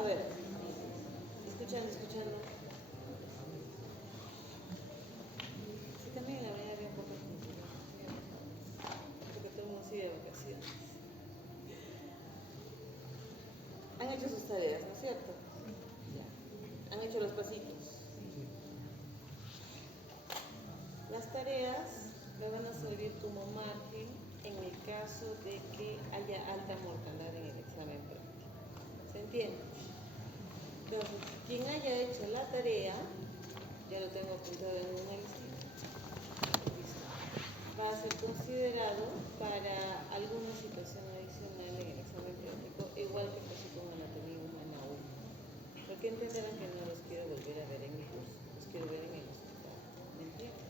A ver, escuchando. Sí, también en la mañana había un poco de gente, porque todo el mundo sigue de vacaciones. Han hecho sus tareas, ¿no es cierto? Ya. Han hecho los pasitos. Las tareas me van a servir como margen en el caso de que haya alta mortalidad en el examen práctico. ¿Se entiende? Entonces, quien haya hecho la tarea, ya lo tengo apuntado en una listita, va a ser considerado para alguna situación adicional en el examen práctico, igual que pasó con anatomía humana 1. Porque entenderán que no los quiero volver a ver en mi curso, los quiero ver en el hospital. ¿Me entienden?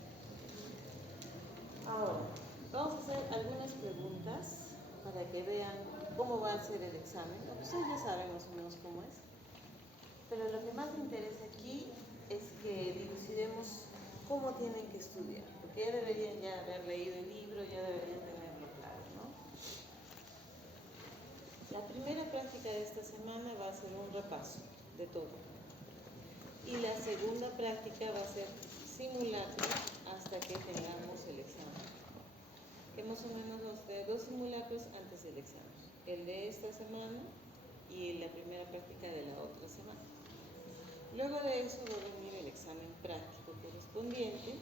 Ahora, vamos a hacer algunas preguntas para que vean cómo va a ser el examen. Ustedes ya saben más o menos cómo es. Pero lo que más me interesa aquí es que dilucidemos cómo tienen que estudiar, porque ya deberían ya haber leído el libro, ya deberían tenerlo claro, ¿no? La primera práctica de esta semana va a ser un repaso de todo. Y la segunda práctica va a ser simulacro hasta que tengamos el examen. Que más o menos nos dé 2 simulacros antes del examen. El de esta semana y la primera práctica de la otra semana. Luego de eso va a venir el examen práctico correspondiente,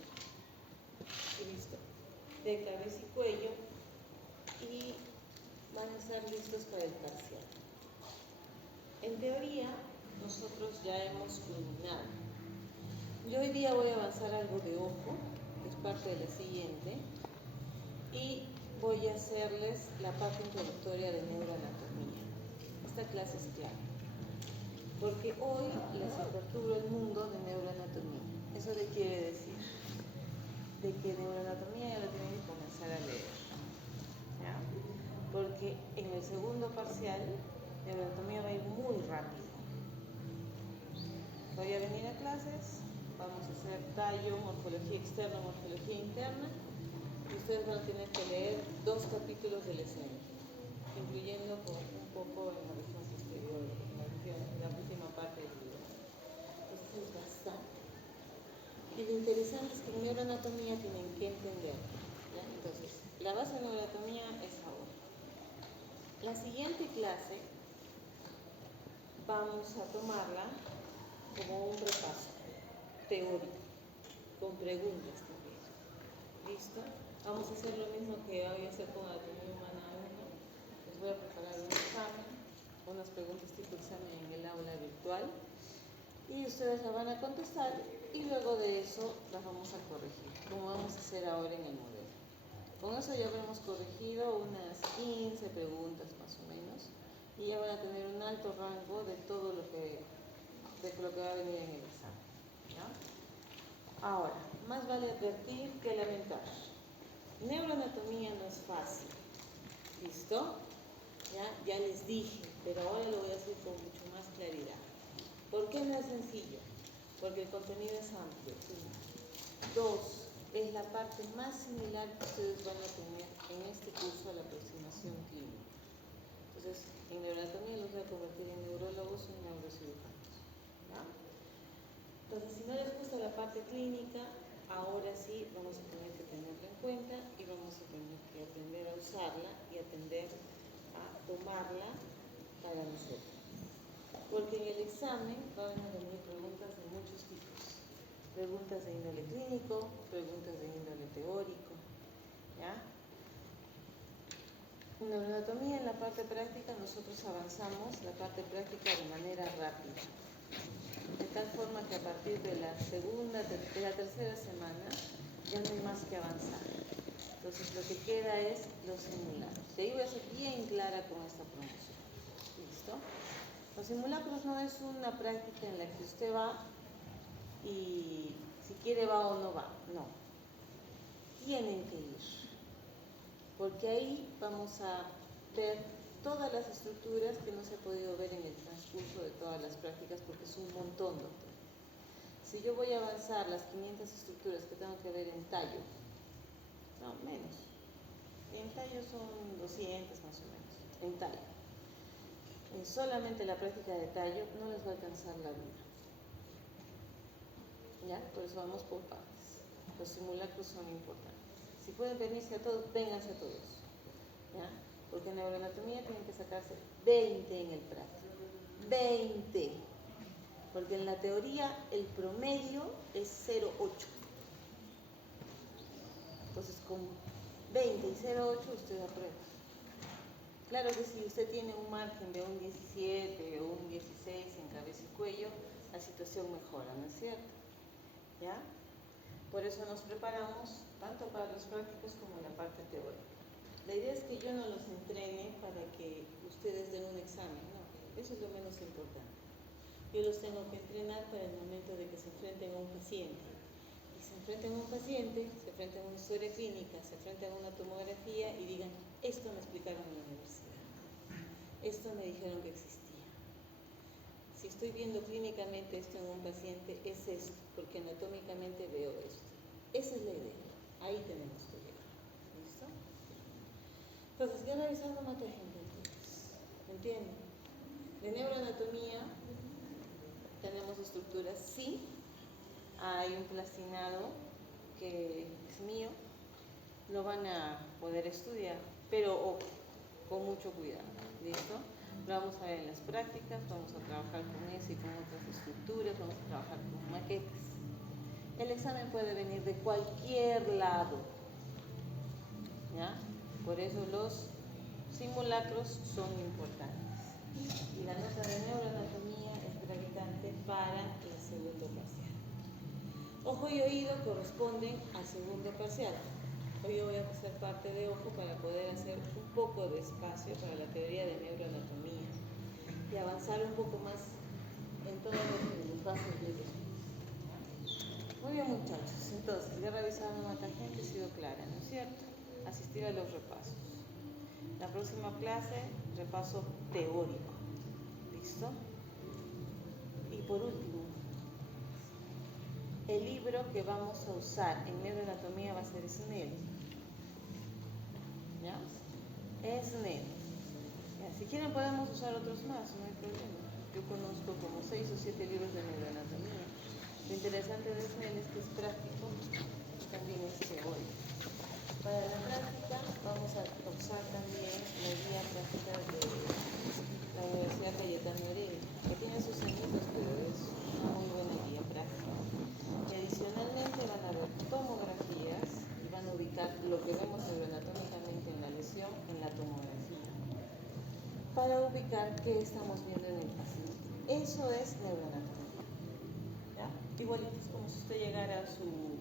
y listo, de cabeza y cuello, y van a estar listos para el parcial. En teoría, nosotros ya hemos culminado. Yo hoy día voy a avanzar algo de ojo, que es parte de la siguiente, y voy a hacerles la parte introductoria de neuroanatomía. Esta clase es clave, porque hoy les aperturo el mundo de neuroanatomía. ¿Eso qué quiere decir? De que neuroanatomía ya lo tienen que comenzar a leer, ¿ya? Porque en el segundo parcial, neuroanatomía va a ir muy rápido. Voy a venir a clases, vamos a hacer tallo, morfología externa, morfología interna, y ustedes van a tener que leer 2 capítulos del SN, incluyendo un poco en la región posterior, en la última parte del libro. Eso es bastante. Y lo interesante es que en neuroanatomía tienen que entender, ¿ya? Entonces, la base de neuroanatomía es ahora. La siguiente clase vamos a tomarla como un repaso teórico, con preguntas también. ¿Listo? Vamos a hacer lo mismo que voy a hacer con anatomía humana 1. Les voy a preparar un examen, unas preguntas tipo examen en el aula virtual, y ustedes la van a contestar y luego de eso las vamos a corregir, como vamos a hacer ahora en el modelo. Con eso ya habremos corregido unas 15 preguntas más o menos y ya van a tener un alto rango de todo lo que va a venir en el examen, ¿ya? Ahora, más vale advertir que lamentar. Neuroanatomía no es fácil, ¿listo? Ya les dije, pero ahora lo voy a hacer con mucho más claridad. ¿Por qué no es sencillo? Porque el contenido es amplio. 2, es la parte más similar que ustedes van a tener en este curso a la aproximación clínica. Entonces, en neuroanatomía los voy a convertir en neurólogos y neurocirujanos, ¿ya? Entonces, si no les gusta la parte clínica, ahora sí vamos a tener que tenerla en cuenta y vamos a tener que aprender a usarla y aprender a tomarla para nosotros. Porque en el examen van a venir preguntas de muchos tipos. Preguntas de índole clínico, preguntas de índole teórico, ¿ya? En la anatomía, en la parte práctica, nosotros avanzamos la parte práctica de manera rápida. De tal forma que a partir de la tercera semana, ya no hay más que avanzar. Entonces, lo que queda es los simulacros. De ahí voy a ser bien clara con esta promoción. ¿Listo? Los simulacros no es una práctica en la que usted va y si quiere va o no va. No. Tienen que ir. Porque ahí vamos a ver todas las estructuras que no se ha podido ver en el transcurso de todas las prácticas, porque es un montón, doctor. Si yo voy a avanzar las 500 estructuras que tengo que ver en tallo, no, menos. En tallo son 200 más o menos, en tallo. solamente la práctica de tallo no les va a alcanzar la vida. ¿Ya? Por eso vamos por partes. Los simulacros son importantes. Si pueden venirse a todos, vénganse a todos. ¿Ya? Porque en neuroanatomía tienen que sacarse 20 en el práctico. 20. Porque en la teoría el promedio es 0,8. Entonces con 20 y 0,8 usted aprueba. Claro que si usted tiene un margen de un 17 o un 16 en cabeza y cuello, la situación mejora, ¿no es cierto? ¿Ya? Por eso nos preparamos tanto para los prácticos como la parte teórica. La idea es que yo no los entrene para que ustedes den un examen, no, eso es lo menos importante. Yo los tengo que entrenar para el momento de que se enfrenten a un paciente. Y se enfrenten a un paciente, se enfrenten a una historia clínica, se enfrenten a una tomografía y digan, esto me explicaron en la universidad, esto me dijeron que existía. Si estoy viendo clínicamente esto en un paciente, es esto, porque anatómicamente veo esto. Esa es la idea, ahí tenemos que llegar. ¿Listo? Entonces, ya revisando más gente, ¿entienden? De neuroanatomía tenemos estructuras, sí, hay un plastinado que es mío, lo van a poder estudiar, pero ojo, con mucho cuidado, ¿listo? Lo vamos a ver en las prácticas, vamos a trabajar con eso y con otras estructuras, vamos a trabajar con maquetas. El examen puede venir de cualquier lado, ¿ya? Por eso los simulacros son importantes. Y la nota de neuroanatomía es gravitante para el segundo parcial. Ojo y oído corresponden al segundo parcial. Hoy yo voy a hacer parte de ojo para poder hacer un poco de espacio para la teoría de neuroanatomía y avanzar un poco más en todos los pasos de los. Muy bien, muchachos, entonces ya revisaron la tangente, he sido clara, ¿no es cierto? Asistir a los repasos. La próxima clase, repaso teórico. ¿Listo? Y por último, el libro que vamos a usar en neuroanatomía va a ser Snell. ¿Ya? Snell. Ya, si quieren podemos usar otros más, no hay problema. Yo conozco como 6 o 7 libros de neuroanatomía. Lo interesante de Snell es que es práctico y también es teórico. Para la práctica vamos a usar también la guía práctica de la Universidad Cayetano Heredia, que tiene sus añitos, pero es una muy buena guía práctica. Y adicionalmente van a ver tomografías y van a ubicar lo que vemos neuroanatómicamente en la lesión en la tomografía, para ubicar qué estamos viendo en el paciente. Eso es neuroanatomía. ¿Ya? Igualito es como si usted llegara a su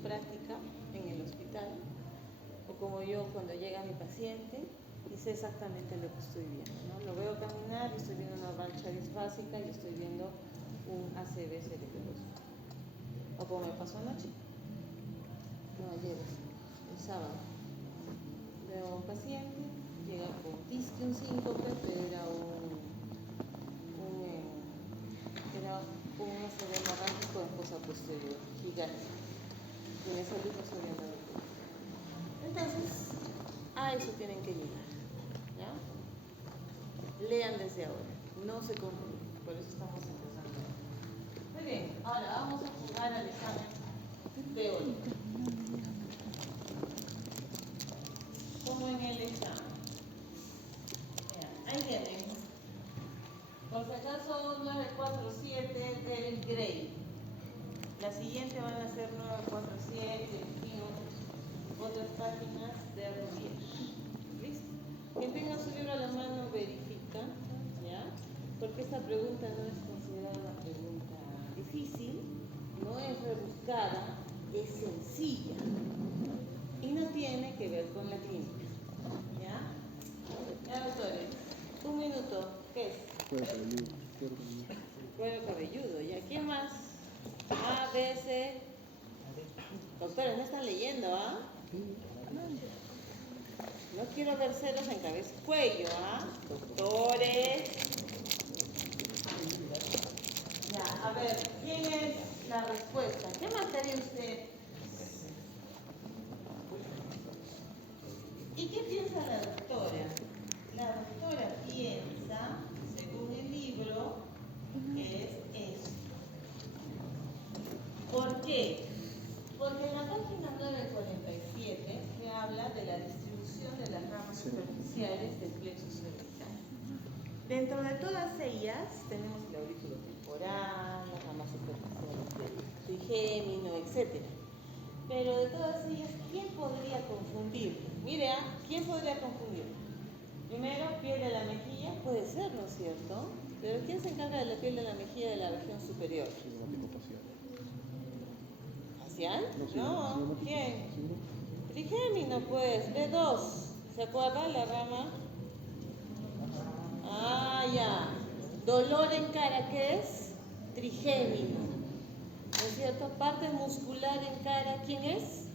práctica en el hospital, o como yo cuando llega mi paciente y sé exactamente lo que estoy viendo, ¿no? Lo veo caminar y estoy viendo una rancha disfásica y estoy viendo un ACV cerebroso. O como me pasó anoche, no ayer, el sábado, veo a un paciente, llega con disque un síncope, pero era un ACV hemorrágico en fosa posterior, gigante. Y en esa luz no se habían dado cuenta. Entonces, a eso tienen que llegar, ¿ya? Lean desde ahora, no se confunden, por eso estamos empezando. Muy bien, ahora vamos a jugar al examen teórico. Como en el examen. Vean, ahí tienen. Por si acaso 947 del Gray. La siguiente van a ser 947, y otras páginas de Rubier. ¿Listo? Quien tenga su libro a la mano verifica, ¿ya? Porque esta pregunta no es considerada una pregunta difícil, no es rebuscada, es sencilla y no tiene que ver con la clínica. ¿Ya? Ya, doctores, un minuto, ¿qué es? Cuero cabelludo, ¿ya? ¿Quién más? A, B, C. Doctores, no están leyendo, ¿ah? No quiero ver celos en cabeza y cuello, ¿ah? Doctores. Ya, a ver, ¿quién es la respuesta? ¿Qué materia usted? ¿Y qué piensa la doctora? La doctora piensa Dentro de todas ellas tenemos el aurículo temporal, las ramas superficiales del trigémino, etc. Pero de todas ellas, ¿quién podría confundir? Mire, ¿quién podría confundir? Primero, piel de la mejilla, puede ser, ¿no es cierto? Pero ¿quién se encarga de la piel de la mejilla de la región superior? ¿Facial? No, ¿quién? Trigémino, pues, B2. ¿Se acuerda la rama? Ah, ya. Dolor en cara, ¿qué es? Trigémino. ¿No es cierto? Parte muscular en cara, ¿quién es?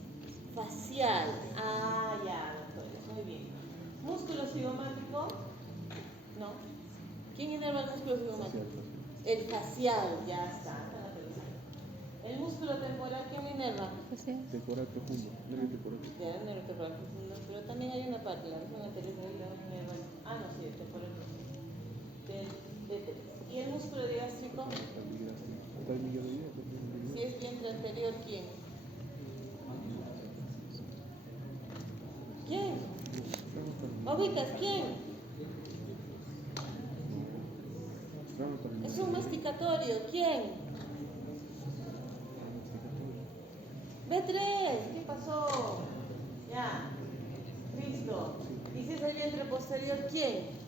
Facial. Ah, ya, doctores, muy bien. ¿Músculo cigomático? No. ¿Quién inerva el músculo cigomático? El facial, ya está. ¿El músculo temporal quién inerva? Temporal profundo, nervio temporal. Ya, nervio temporal profundo, pero también hay una parte, la región anterior de la inerva. Ah, no, sí, el temporal profundo. Del B3. ¿Y el músculo digástrico? Si es vientre anterior, ¿quién? ¿Quién? Bobitas, ¿quién? Es un masticatorio, ¿quién? B3, ¿qué pasó? Ya, listo. ¿Y si es el vientre posterior, quién?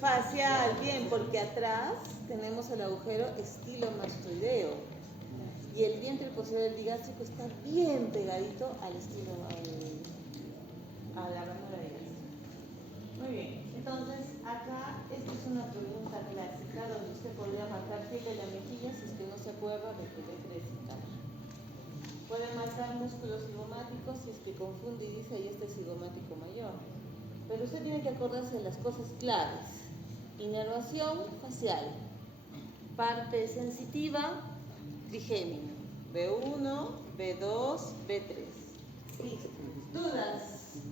Facial, bien, porque atrás tenemos el agujero estilomastoideo y el vientre posterior del digástrico está bien pegadito al a la ranura digástrica. Muy bien, entonces acá esta es una pregunta clásica donde usted podría marcar piel de la mejilla si es que no se acuerda de que debe citar. Puede marcar músculos cigomáticos si es que confunde y dice ahí está el cigomático mayor. Pero usted tiene que acordarse de las cosas claves. Inervación facial. Parte sensitiva, trigémino. B1, B2, B3. Listo. ¿Dudas?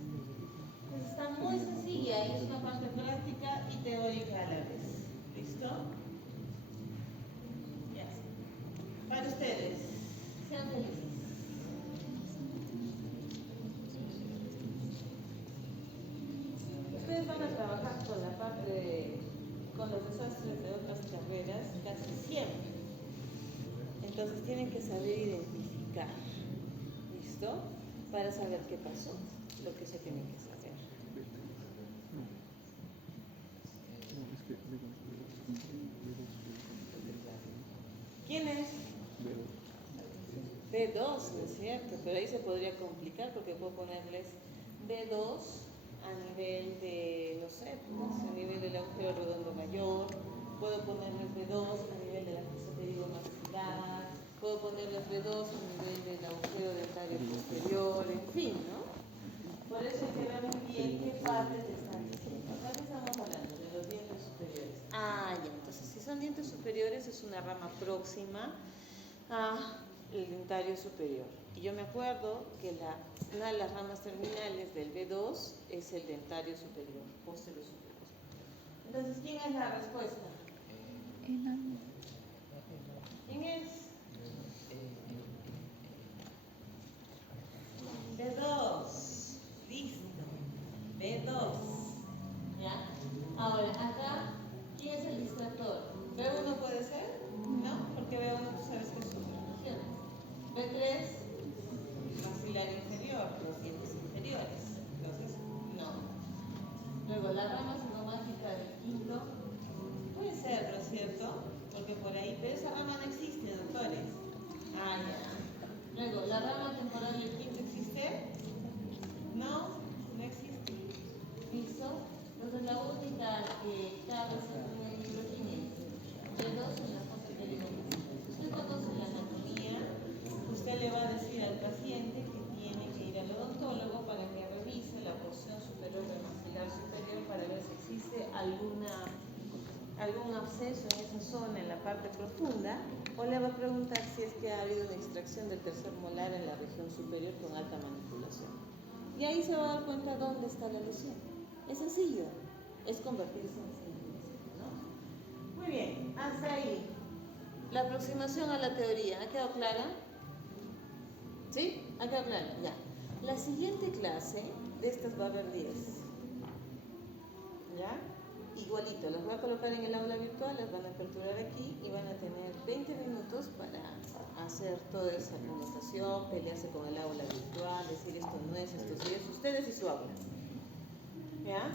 Pues está muy sencilla y es una parte práctica y teórica a la vez. ¿Listo? Ya. Para ustedes, sean felices. Ustedes van a trabajar con la parte con los desastres de otras carreras casi siempre. Entonces tienen que saber identificar. ¿Listo? Para saber qué pasó, lo que se tiene que saber. ¿Quién es? B2, ¿no es cierto? Pero ahí se podría complicar porque puedo ponerles B2 a nivel de, no sé, pues, a nivel del agujero redondo mayor, puedo ponerles B2 a nivel de la fosa pterigomaxilar, puedo ponerles B2 a nivel del agujero dentario posterior, en fin, ¿no? Por eso hay que ver muy bien qué partes están diciendo. Acá estamos hablando de los dientes superiores. Ah, ya, entonces si son dientes superiores es una rama próxima a el dentario superior. Y yo me acuerdo que una de las ramas terminales del B2 es el dentario superior, posterior superior. Entonces, ¿quién es la respuesta? ¿Quién es? B2. Listo. B2. ¿Ya? Ahora, acá, ¿quién es el distractor? ¿B1 puede ser? No, porque B1 tú sabes que es su regiones. B3, maxilar inferior, los dientes inferiores. Entonces, no. Luego, la rama cigomática del quinto, puede ser, ¿no es cierto? Porque por ahí, pero esa rama no existe, doctores. Ah, ya. Luego, ¿la rama temporal del quinto existe? No, no existe. ¿Listo? Entonces, la única que cabe según el libro, ¿quién es? B2 en la fosa pterigomaxilar. Usted conoce la anatomía, usted le va a decir al paciente que tiene que ir al odontólogo para que revise la porción superior del maxilar superior para ver si existe algún absceso en esa zona, en la parte profunda, o le va a preguntar si es que ha habido una extracción del tercer molar en la región superior con alta manipulación. Y ahí se va a dar cuenta dónde está la lesión. Es sencillo, es convertirse en sencillo, ¿no? Muy bien, hasta ahí. La aproximación a la teoría, ¿ha quedado clara? ¿Sí? ¿Ha quedado clara? Ya. La siguiente clase, de estas va a haber 10. ¿Ya? igualito, las voy a colocar en el aula virtual, las van a aperturar aquí y van a tener 20 minutos para hacer toda esa connotación, pelearse con el aula virtual, decir esto no es, esto sí es, ustedes y su aula. ¿Ya?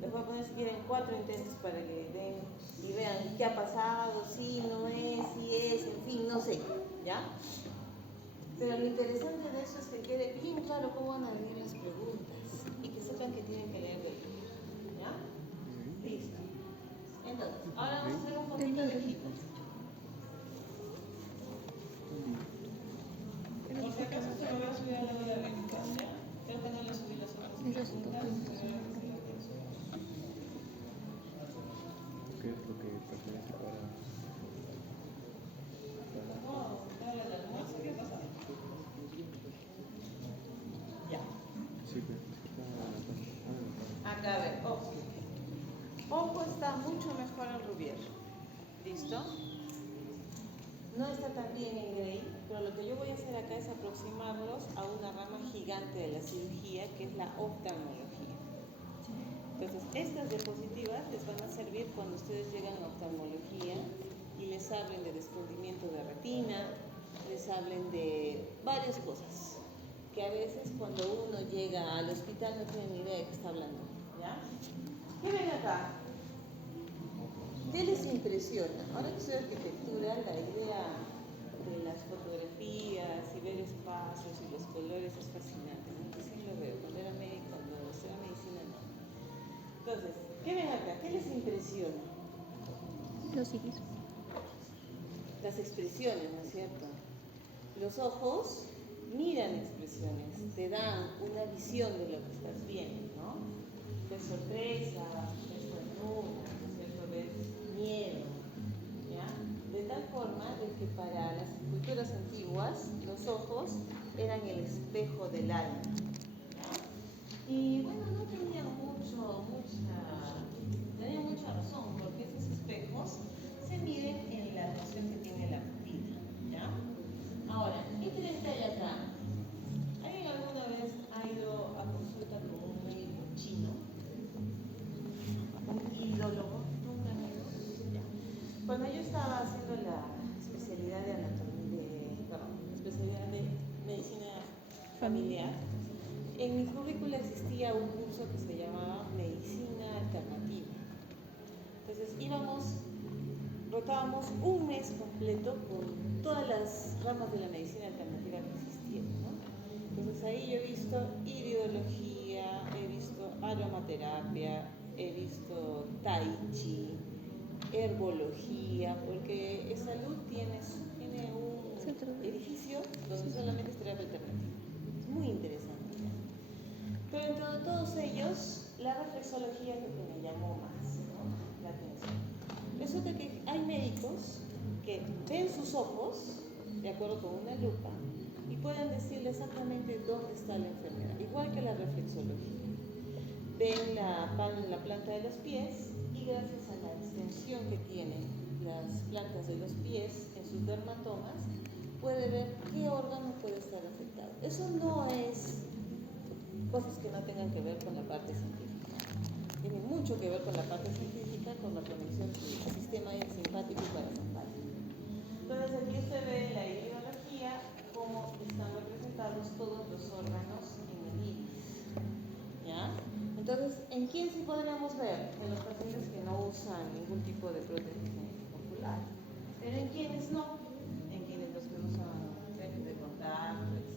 Les voy a poner si quieren 4 intentos para que den y vean qué ha pasado, si no es, si es, en fin, no sé. ¿Ya? Pero lo interesante de eso es que quede bien claro cómo van a venir las preguntas y que sepan que tienen que leer el libro. ¿Ya? Listo. Entonces, ahora vamos a hacer un poquito de equipo. Por si acaso se lo voy a subir a la hora virtual, ¿ya? Creo que no le subí las otras preguntas. ¿Qué es lo que pertenece para No, para el almuerzo, ¿qué pasa? Ya. sí, pero es que está Acá, a ver, ojo. Ojo está mucho mejor en Rubier. ¿Listo? No está tan bien en Grey, pero lo que yo voy a hacer acá es aproximarlos a una rama gigante de la cirugía, que es la oftalmología. Entonces, estas diapositivas les van a servir cuando ustedes llegan a oftalmología y les hablen de desprendimiento de retina, les hablen de varias cosas, que a veces cuando uno llega al hospital no tiene ni idea de qué está hablando. ¿Ya? ¿Qué ven acá? ¿Qué les impresiona? Ahora que soy arquitectura, la idea de las fotografías y ver espacios y los colores es fascinante. ¿No? Yo sí lo veo. Cuando era médico, cuando estudiaba medicina, no. Entonces, ¿qué ven acá? ¿Qué les impresiona? Los iris. Las expresiones, ¿no es cierto? Los ojos miran expresiones, te dan una visión de lo que estás viendo, ¿no? Ves sorpresa, ves ternura, ¿no es cierto? Ves miedo, ¿ya? De tal forma de que para las culturas antiguas los ojos eran el espejo del alma, ¿ya? Y bueno, no tenían mucha razón, porque esos espejos se miden en la relación que tiene la pupila, ¿ya? Ahora, ¿qué creen que hay acá? ¿Alguien alguna vez ha ido a consulta con un médico chino? ¿Un iridólogo? ¿Nunca han ido? Ya. Cuando yo estaba haciendo la especialidad de especialidad de medicina familiar, en mi currícula existía un curso que se llamaba Medicina Alternativa. Entonces rotábamos un mes completo con todas las ramas de la medicina alternativa que existían, ¿no? Entonces ahí yo he visto iridología, he visto aromaterapia, he visto tai chi, herbología, porque salud tiene un edificio donde solamente es terapia alternativa. Es muy interesante. Pero dentro de todos ellos, la reflexología es lo que me llamó más, ¿no?, la atención. Resulta que hay médicos que ven sus ojos, de acuerdo con una lupa, y pueden decirle exactamente dónde está la enfermedad, igual que la reflexología. Ven la planta de los pies y gracias a la extensión que tienen las plantas de los pies en sus dermatomas, puede ver qué órgano puede estar afectado. Eso no es cosas que no tengan que ver con la parte científica. Tiene mucho que ver con la parte científica, con la conexión del sistema simpático y parasimpático. Entonces aquí se ve la iridología, cómo están representados todos los órganos en el iris. ¿Ya? Entonces, ¿en quién sí podríamos ver? En los pacientes que no usan ningún tipo de prótesis ocular. Pero en quienes no, en quienes los que usan lentes de contacto, etc.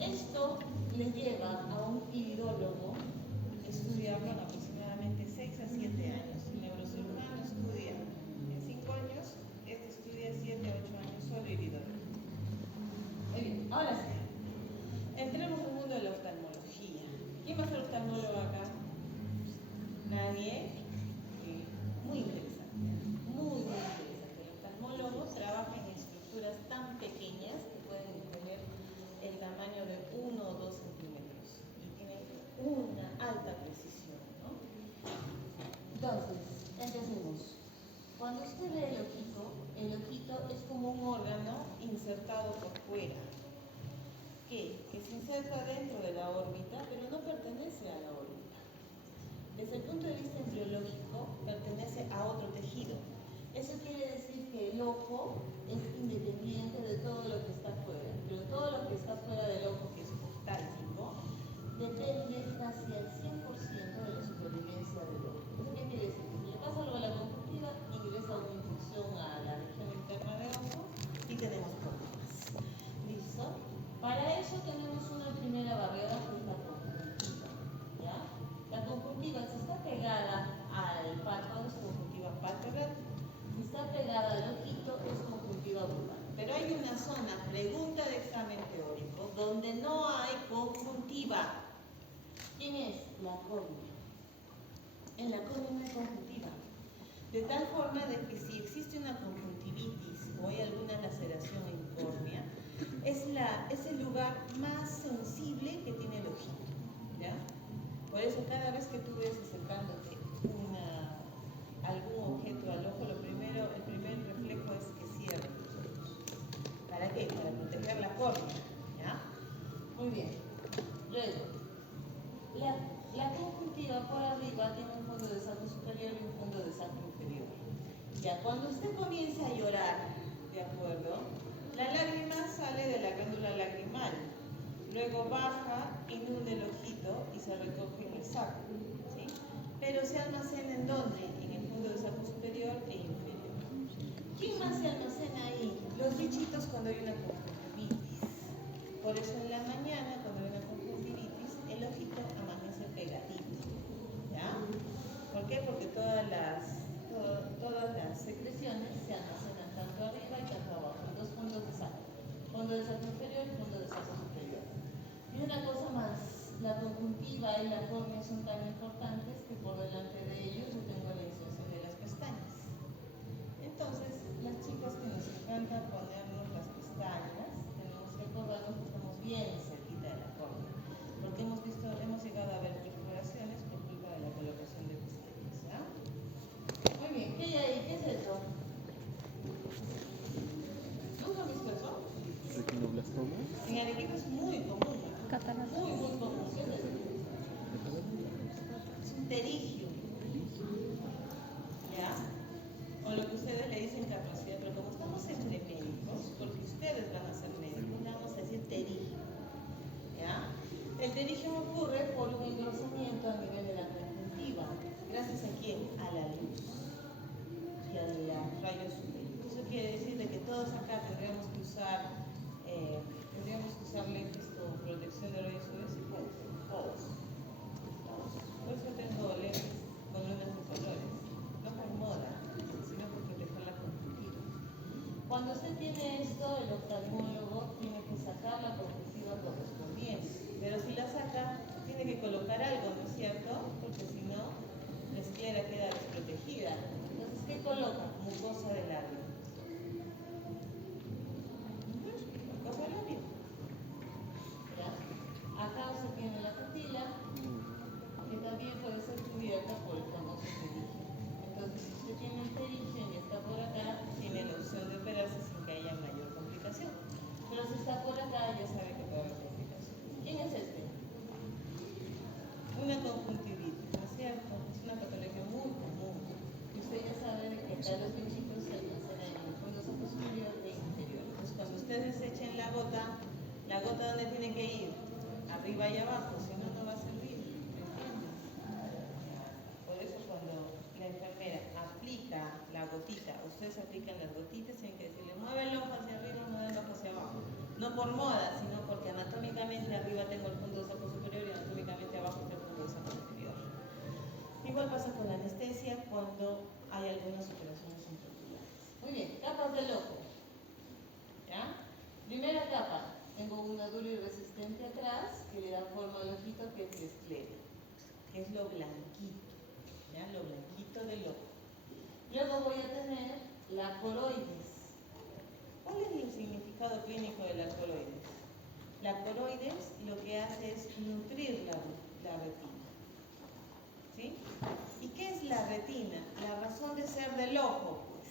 Esto le lleva a un iridólogo estudiarlo en aproximadamente 6 a 7 años. El neurocirujano estudia en 5 años, este estudia 7 a 8 años solo iridología. Muy bien, ahora sí. Entremos al mundo de la oftalmología. ¿Quién va a ser oftalmólogo acá? ¿Nadie? Muy interesante, muy interesante. El oftalmólogo trabaja en estructuras tan pequeñas que pueden tener el tamaño de 1 o 2 centímetros y tienen una alta precisión, ¿no? Entonces, empecemos. Cuando usted ve el ojito es como un órgano insertado por fuera, que se inserta dentro de la órbita, pero no pertenece a la órbita. Desde el punto de vista embriológico, ojo es independiente de todo lo que está afuera, pero todo lo que está fuera del ojo, que es oftálmico, depende casi al 100% de la supervivencia del ojo. ¿Eso qué quiere decir? Que si le pasa algo a la conjuntiva, ingresa una infección a la región interna del ojo y tenemos problemas. ¿Listo? Para eso tenemos una primera barrera que es la conjuntiva. ¿Ya? La conjuntiva, si está pegada al párpado, es conjuntiva palpebral. Si está pegada al ojito, es conjuntiva bucal. Pero hay una zona, pregunta de examen teórico, donde no hay conjuntiva. ¿Quién es? La córnea. En la córnea no hay conjuntiva. De tal forma de que si existe una conjuntivitis o hay alguna laceración en córnea, es el lugar más sensible que tiene el ojito. ¿Ya? Por eso cada vez que tú ves acercándote algún objeto al ojo, el primer reflejo es que cierres los ojos. ¿Para qué? Para proteger la córnea. ¿Ya? Muy bien. Luego, la conjuntiva por arriba tiene un fondo de saco superior y un fondo de saco inferior. Ya cuando usted comienza a llorar, ¿de acuerdo? La lágrima sale de la glándula lagrimal, luego baja, inunda el ojito y se recoge en el saco, ¿sí? Pero se almacena ¿en dónde? En el fondo del saco superior e inferior. ¿Quién más se almacena ahí? Los bichitos cuando hay una conjuntivitis. Por eso en la mañana, cuando hay una conjuntivitis, el ojito amanece pegadito. ¿Ya? ¿Por qué? Porque todas las secreciones se almacenan tanto arriba y tanto abajo, en dos fondos de saco. Fondo de saco inferior y fondo de saco superior. Y una cosa más, la conjuntiva y la córnea son tan importantes que por delante de ellos yo tengo la inserción de las pestañas. Entonces, las chicas que nos encanta ponernos las pestañas, tenemos que acordarnos que estamos bien cerquita de la córnea, porque hemos llegado a ver perforaciones por culpa de la colocación de pestañas. ¿Ya? Muy bien, ¿qué hay ahí? ¿Qué es eso? ¿Nunca has visto eso? ¿Retinoblastoma? En Arequipa es muy común. Catarata. Muy común. ¿Qué es eso? Es un terigio. ¿Ya? O lo que ustedes le dicen capacidad, pero como estamos entre médicos, porque ustedes van a ser médicos, le vamos a decir terigio. ¿Ya? El terigio ocurre por un engrosamiento a nivel de la conjuntiva. ¿Gracias a quién? A la luz y a los rayos UV. Eso quiere decir de que todos acá tendríamos que usar lentes con protección de rayos UV. Sí, pues, todos. Por eso tengo lentes con lunas de colores. No por moda, sino por proteger la conjuntiva. Cuando usted tiene esto, el oftalmólogo tiene que sacar la conjuntiva correspondiente. Pero si la saca, tiene que colocar algo, ¿no es cierto? Porque si no, la esclera queda desprotegida. Entonces, ¿qué coloca? Mucosa del labio. Mucosa del labio. ¿Ya? Acá se tiene la pupila, que también puede ser cubierta por el famoso terigio. Entonces, si usted tiene el terigio y está por acá, tiene la opción de operarse sin que haya mayor complicación. Pero si está por acá, ya sabe que puede haber complicación. ¿Quién es este? Una conjuntivitis, ¿no es cierto? Es una patología muy común. Y usted ya sabe que acá los bichitos se almacenan en el fondo saco superior e inferior. Entonces, cuando ustedes echen la gota ¿dónde tiene que ir? Arriba y abajo, si no, no va a servir. ¿Me entienden? Por eso cuando la enfermera aplica la gotita, ustedes aplican las gotitas, tienen que decirle, mueve el ojo hacia arriba, mueve el ojo hacia abajo. No por moda, sino porque anatómicamente arriba tengo el fondo de saco superior y anatómicamente abajo tengo el fondo de saco inferior. Igual pasa con la anestesia cuando hay algunas operaciones intraoculares. Muy bien, capas del ojo. ¿Ya? Primera capa, tengo una dura y resistente atrás que le da forma al ojito, que es la esclera, que es lo blanquito, ¿ya? Lo blanquito del ojo. Luego voy a tener la coroides. ¿Cuál es el significado clínico de la coroides? La coroides lo que hace es nutrir la retina. ¿Sí? ¿Y qué es la retina? La razón de ser del ojo, pues.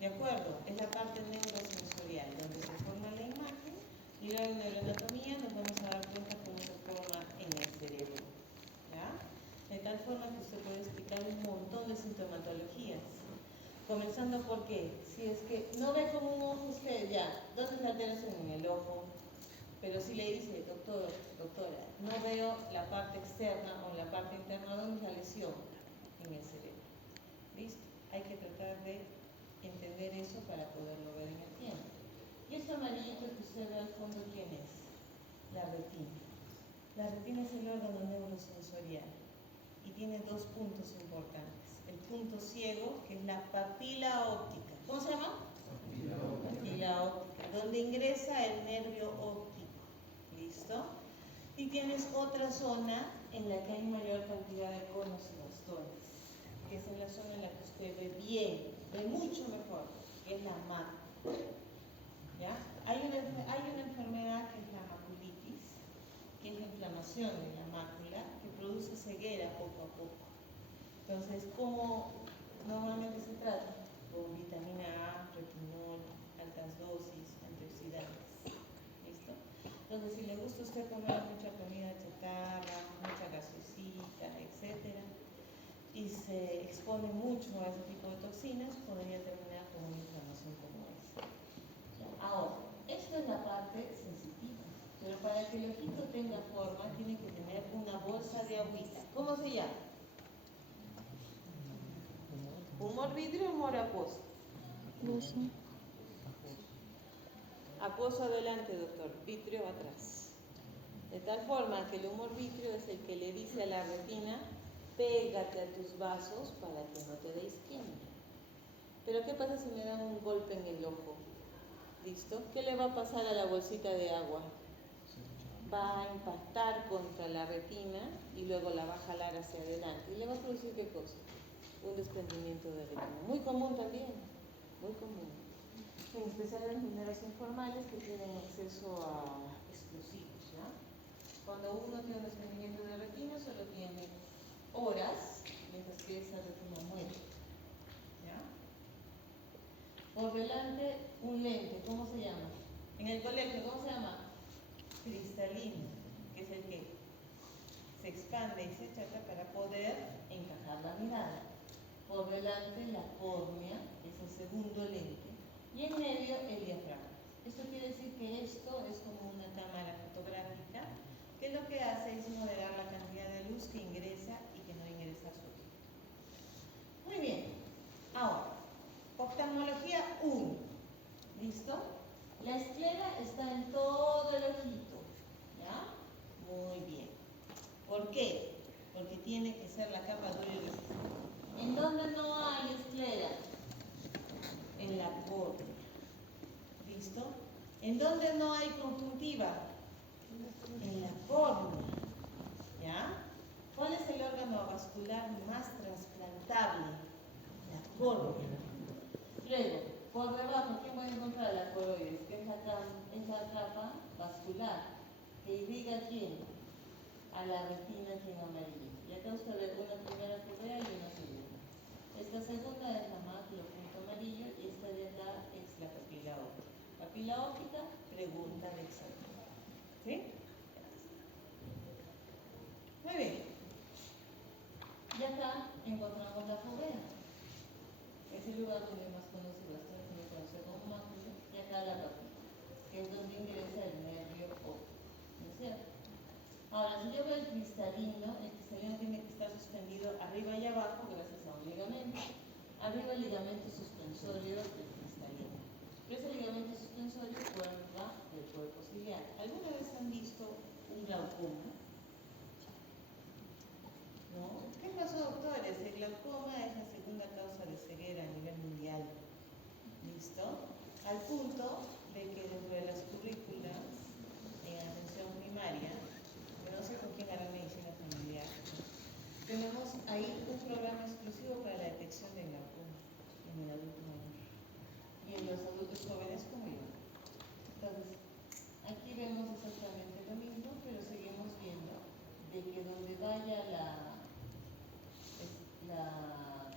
¿De acuerdo? Es la parte neurosensorial, donde se forma la imagen y luego en neuroanatomía nos vamos a dar cuenta cómo se forma en el cerebro. ¿Ya? De tal forma que usted puede explicar un montón de sintomatologías. Comenzando por qué. Si es que no ve como un ojo usted ya, ¿dónde es la alteración? En el ojo. Pero si le dice, doctora, no veo la parte externa o la parte interna, ¿dónde es la lesión? En el cerebro. ¿Listo? Hay que tratar de entender eso para poderlo ver en el tiempo. Y este amarillito que usted ve al fondo, ¿quién es? La retina. La retina es el órgano neurosensorial y tiene dos puntos importantes. El punto ciego, que es la papila óptica. ¿Cómo se llama? Papila óptica, donde ingresa el nervio óptico. ¿Listo? Y tienes otra zona en la que hay mayor cantidad de conos y bastones, que es en la zona en la que usted ve bien, ve mucho mejor, que es la mácula. ¿Ya? Hay una enfermedad que es la maculitis, que es la inflamación de la mácula, que produce ceguera poco a poco. Entonces, ¿cómo normalmente se trata? Con vitamina A, retinol, altas dosis, antioxidantes. ¿Listo? Entonces, si le gusta a usted comer mucha comida chatarra, mucha gaseosita, etc., y se expone mucho a ese tipo de toxinas, podría terminar con una inflamación como esa. Ahora, esto es la parte sensitiva, pero para que el ojito tenga forma, tiene que tener una bolsa de agüita. ¿Cómo se llama? ¿Humor vitrio o humor acuoso? Acuoso. Acuoso adelante, doctor, vitrio atrás. De tal forma que el humor vitrio es el que le dice a la retina, pégate a tus vasos para que no te dé isquemia. Pero ¿qué pasa si me dan un golpe en el ojo? ¿Listo? ¿Qué le va a pasar a la bolsita de agua? Va a impactar contra la retina y luego la va a jalar hacia adelante. ¿Y le va a producir qué cosa? Un desprendimiento de retina. Muy común también, muy común. En especial en mineros informales que tienen acceso a explosivos, ¿ya? Cuando uno tiene un desprendimiento de retina, solo tiene horas, mientras que esa retina muere, ¿ya? Por delante, un lente, ¿cómo se llama? En el colegio, ¿cómo se llama? Cristalino, que es el que se expande y se achata para poder encajar la mirada. Por delante, la córnea, que es el segundo lente, y en medio, el diafragma. Esto quiere decir que esto es como una cámara fotográfica, que lo que hace es moderar la cantidad de luz que ingresa y que no ingresa a su ojo. Muy bien. Ahora, oftalmología 1. ¿Listo? La esclera está en todo el ojito. ¿Ya? Muy bien. ¿Por qué? Porque tiene que ser la capa dura y resistente. ¿En dónde no hay esclera? En la córnea. ¿Listo? ¿En dónde no hay conjuntiva? En la córnea. ¿Ya? ¿Cuál es el órgano vascular más trasplantable? La córnea. Luego, por debajo, ¿quién va a encontrar la coroides? Que es la capa vascular que irriga ¿a quién? A la retina aquí en amarillo. Y acá usted ve una primera fovea y una segunda. Esta segunda es la mácula punto amarillo y esta de acá es la papila óptica. Papila óptica, pregunta de examen. ¿Sí? Muy bien. Y acá encontramos la fovea. Es el lugar donde más conoce bastante, se le conoce como mácula, y acá la papila, que es donde ingresa el nervio óptico. ¿No es cierto? Ahora, si yo veo el cristalino tiene que estar suspendido arriba y abajo gracias a un ligamento. Arriba el ligamento suspensorio del cristalino. Pero ese ligamento suspensorio cuelga del cuerpo ciliar. ¿Alguna vez han visto un glaucoma? ¿No? ¿Qué pasó, doctores? El glaucoma es la segunda causa de ceguera a nivel mundial. ¿Listo? Al punto de que dentro de las currículas en atención primaria, que no sé con quién hará medicina familiar, tenemos ahí un programa exclusivo para la detección de glaucoma en el adulto mayor y en los adultos jóvenes como yo. Entonces, aquí vemos exactamente lo mismo, pero seguimos viendo de que donde vaya la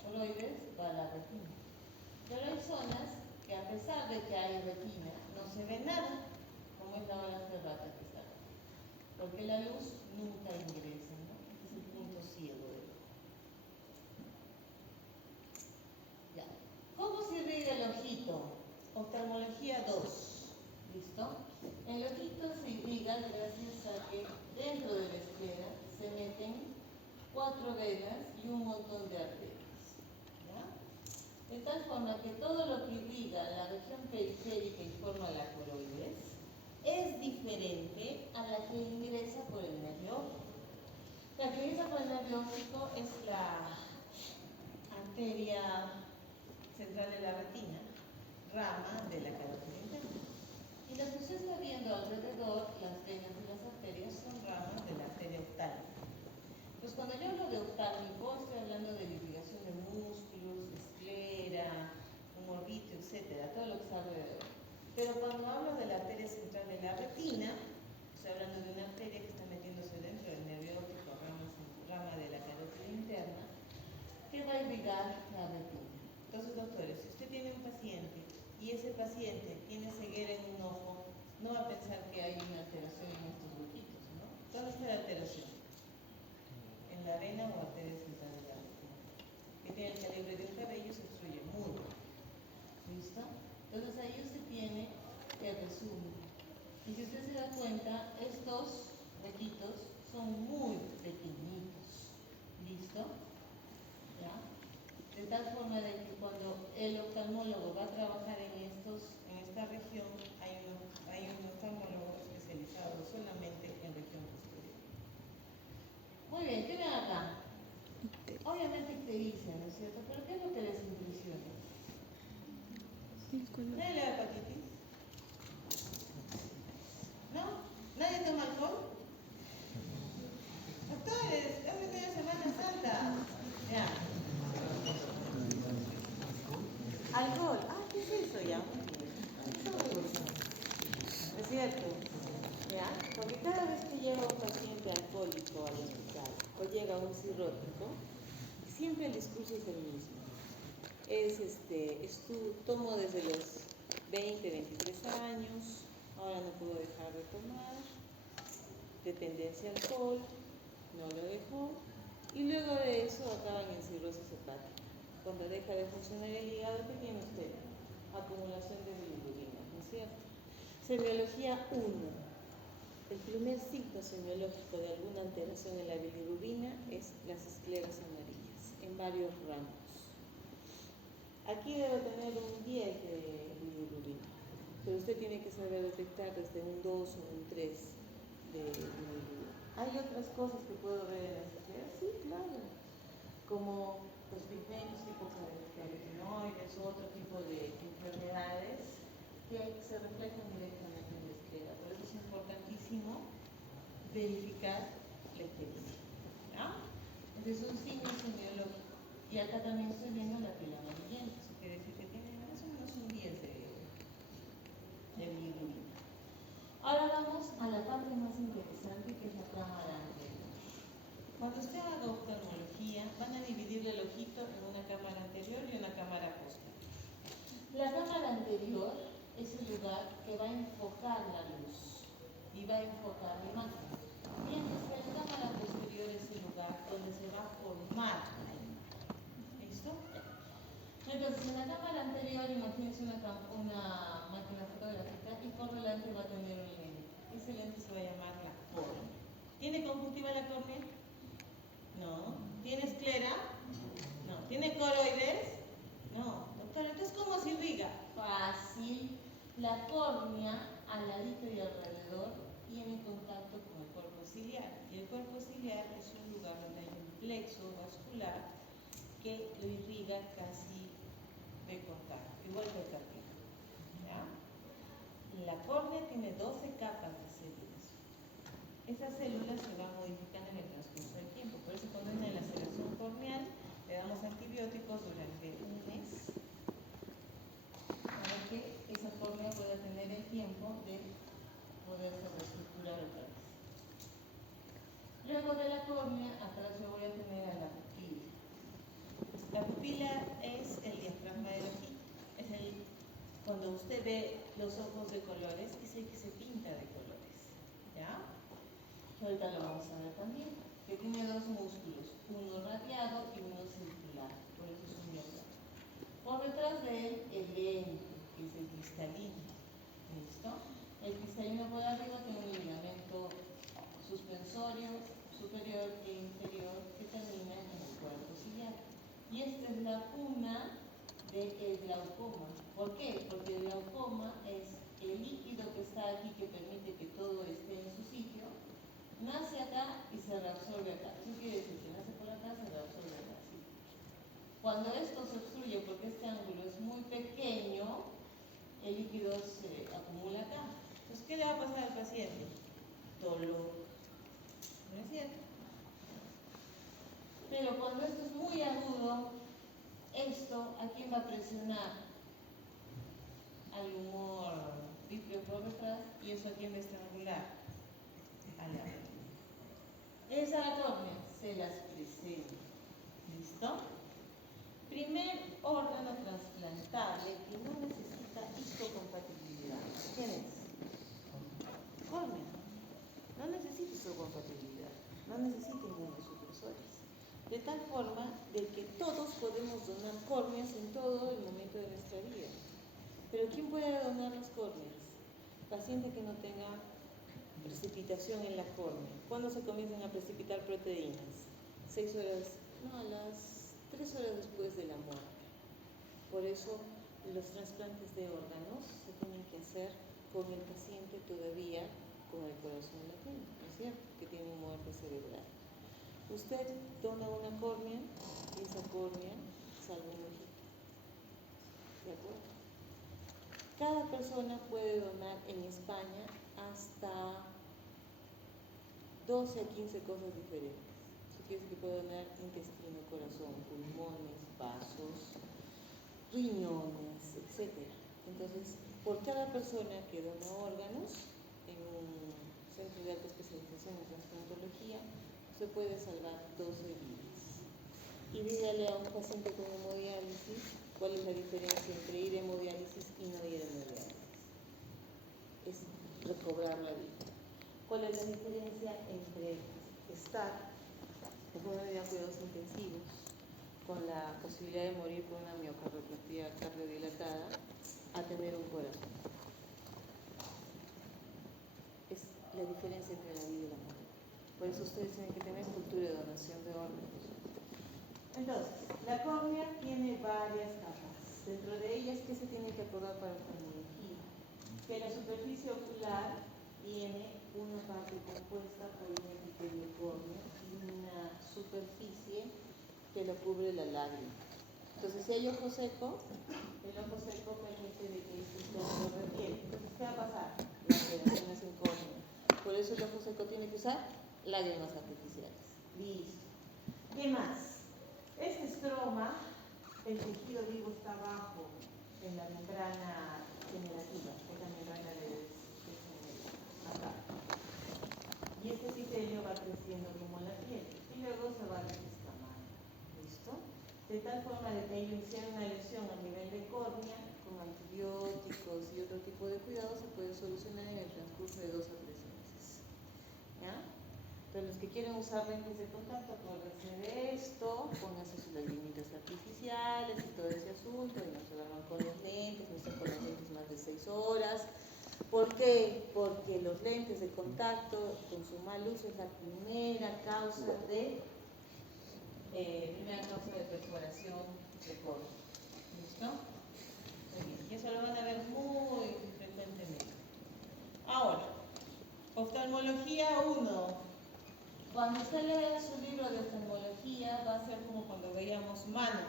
coroides va la retina. Pero hay zonas que a pesar de que hay retina, no se ve nada, como es la bala cerrada que está acá. Porque la luz nunca ingresa, ¿no? Este es el punto ciego del ojo. Ya. ¿Cómo oftalmología 2. ¿Listo? El ojito se irriga gracias a que dentro de la esclera se meten 4 venas y un montón de arterias. ¿Ya? De tal forma que todo lo que irriga la región periférica y forma la coroides es diferente a la que ingresa por el nervio óptico. La que ingresa por el nervio óptico es la arteria central de la retina, rama de la carótida interna. Y las que usted está viendo alrededor, las venas y las arterias, son ramas de la arteria oftálmica. Pues cuando yo hablo de oftálmico, estoy hablando de la irrigación de músculos, de esclera, un orbitio, etcétera, todo lo que está alrededor. Pero cuando hablo de la arteria central de la retina, estoy hablando de una arteria que está metiéndose dentro del nervio óptico, rama de la carótida interna, que va a irrigar la retina. Entonces, doctores, si usted tiene un paciente y ese paciente tiene ceguera en un ojo, no va a pensar que hay una alteración en estos huequitos, ¿no? ¿Dónde está la alteración? En la vena o arteria central de la retina. Que tiene el calibre de un cabello, se obstruye muy bien. ¿Listo? Entonces ahí usted tiene el resumen. Y si usted se da cuenta, estos huequitos son muy pequeñitos. ¿Listo? ¿Ya? De tal forma de que cuando el oftalmólogo va a trabajar en esta región, hay un oftalmólogo especializado solamente en región posterior. Muy bien, ¿qué ven acá? Obviamente ictericia, ¿no es cierto? Pero ¿qué es lo que les impresiona? El color. ¿Nadie le da hepatitis? ¿No? ¿Nadie toma alcohol? Doctores, es media Semana Santa. Ya. Alcohol. Ah, ¿qué es eso ya? ¿Es cierto? ¿Ya? Porque cada vez que llega un paciente alcohólico al hospital o llega un cirrótico, siempre el discurso es el mismo. Tomo desde los 20, 23 años, ahora no puedo dejar de tomar, dependencia al alcohol, no lo dejó, y luego de eso acaban en cirrosis hepática. Cuando deja de funcionar el hígado, ¿qué tiene usted? Acumulación de bilirrubina, ¿no es cierto? Semiología 1. El primer signo semiológico de alguna alteración en la bilirrubina es las escleras amarillas, en varios ramos. Aquí debe tener un 10 de bilirrubina, pero usted tiene que saber detectar desde un 2 o un 3 de bilirrubina. ¿Hay otras cosas que puedo ver en las escleras? Sí, claro, como los pigmentos tipo carotenoides o otro tipo de enfermedades que se reflejan directamente en la esclera. Por eso es importantísimo verificar la ictericia. ¿Ya? Entonces es un signo semiológico. Y acá también estoy viendo la piel amarillenta. Eso quiere decir que tiene más o menos un 10 de bilirrubina. Ahora vamos a la parte más interesante, que es la cámara anterior. Cuando usted haga oftalmología, van a dividirle el ojito en una cámara anterior y una cámara posterior. La cámara anterior es el lugar que va a enfocar la luz y va a enfocar la imagen. Mientras que la cámara posterior es el lugar donde se va a formar la imagen. ¿Listo? Entonces, en la cámara anterior, imagínense una máquina fotográfica y por delante va a tener un lente. Ese lente se va a llamar la córnea. ¿Tiene conjuntiva la córnea? No. ¿Tiene esclera? No. ¿Tiene coroides? No. Doctor, entonces ¿cómo se irriga? Fácil. La córnea, al ladito y alrededor, tiene contacto con el cuerpo ciliar. Y el cuerpo ciliar es un lugar donde hay un plexo vascular que lo irriga casi de contacto, igual que el cartílago. ¿Ya? La córnea tiene 12 capas de células. Esas células se van modificando en el transcurso del tiempo. Por eso cuando hay una laceración corneal, le damos antibióticos durante un mes para que esa córnea pueda tener el tiempo de poderse reestructurar otra vez. Luego de la córnea, atrás yo voy a tener a la pupila. La pupila es el diafragma del ojito. Cuando usted ve los ojos de colores, es el que se pinta de colores. ¿Ya? Ahorita lo vamos a ver también. Que tiene dos músculos, uno radiado y uno circular. Por eso es un diafragma. Por detrás de él, el lente, que es el cristalino. ¿Listo? El cristalino por arriba tiene un ligamento suspensorio superior e inferior que termina en el cuerpo ciliar. Y esta es la cuna del glaucoma. ¿Por qué? Porque el glaucoma es el líquido que está aquí que permite que todo esté en su sitio, nace acá y se reabsorbe acá. Eso quiere decir que nace por acá, se reabsorbe acá. ¿Sí? Cuando esto se obstruye porque este ángulo es muy pequeño, el líquido se acumula acá. Entonces, ¿qué le va a pasar al paciente? Dolor. ¿No es cierto? Pero cuando esto es muy agudo, esto, ¿a quién va a presionar? Al humor vítreo por detrás, y eso a quién va a estrangular, a la retina. Esa la córnea se las presenta. ¿Listo? Primer órgano trasplantable que no necesita histocompatibilidad. ¿Quién es? Córnea. No necesita histocompatibilidad, no necesita inmunosupresores. De tal forma de que todos podemos donar córneas en todo el momento de nuestra vida. Pero ¿quién puede donar las córneas? Paciente que no tenga precipitación en la córnea. ¿Cuándo se comienzan a precipitar proteínas? 6 horas, no, a las 3 horas después de la muerte. Por eso los trasplantes de órganos se tienen que hacer con el paciente todavía con el corazón latiendo, ¿no es cierto? Que tiene muerte cerebral. Usted dona una córnea y esa córnea salva un ojito. ¿De acuerdo? Cada persona puede donar en España hasta 12 a 15 cosas diferentes. Eso quiere decir que puede donar intestino, corazón, pulmones, vasos, riñones, etc. Entonces, por cada persona que dona órganos en un centro de alta especialización en trasplantología, se puede salvar 12 vidas. Y dígale a un paciente con hemodiálisis cuál es la diferencia entre ir a hemodiálisis y no ir a hemodiálisis. Es recobrar la vida. ¿Cuál es la diferencia entre estar en una unidad de cuidados intensivos con la posibilidad de morir por una miocardiopatía cardiodilatada a tener un corazón? Es la diferencia entre la vida y la muerte. Por eso ustedes tienen que tener cultura de donación de órganos. Entonces, la córnea tiene varias capas. Dentro de ellas, ¿qué se tiene que acordar para oftalmología? Que la superficie ocular tiene una parte compuesta por un epitelio córneo y una superficie que lo cubre la lágrima. Entonces, si hay ojo seco, el ojo seco permite de que este se requiere. Entonces, ¿qué va a pasar? La operación es en córnea. Por eso el ojo seco tiene que usar lágrimas artificiales. Listo. ¿Qué más? Este estroma, el tejido vivo está abajo en la membrana generativa, que es la membrana de acá. Y este epitelio va creciendo como la piel y luego se va desescamando. ¿Listo? De tal forma de que ahí iniciar una lesión a nivel de córnea, con antibióticos y otro tipo de cuidados, se puede solucionar en el transcurso de 2 a 3 meses. ¿Ya? Pero los que quieren usar lentes de contacto, acuérdense de esto, pónganse sus lagrimitas artificiales y todo ese asunto, y no se duerman con los lentes, no estén con los lentes más de 6 horas. ¿Por qué? Porque los lentes de contacto con su mal uso es la primera causa de perforación de córnea. ¿Listo? Muy bien. Y eso lo van a ver muy frecuentemente. Ahora, oftalmología 1. Cuando usted lea su libro de oftalmología, va a ser como cuando veíamos mano.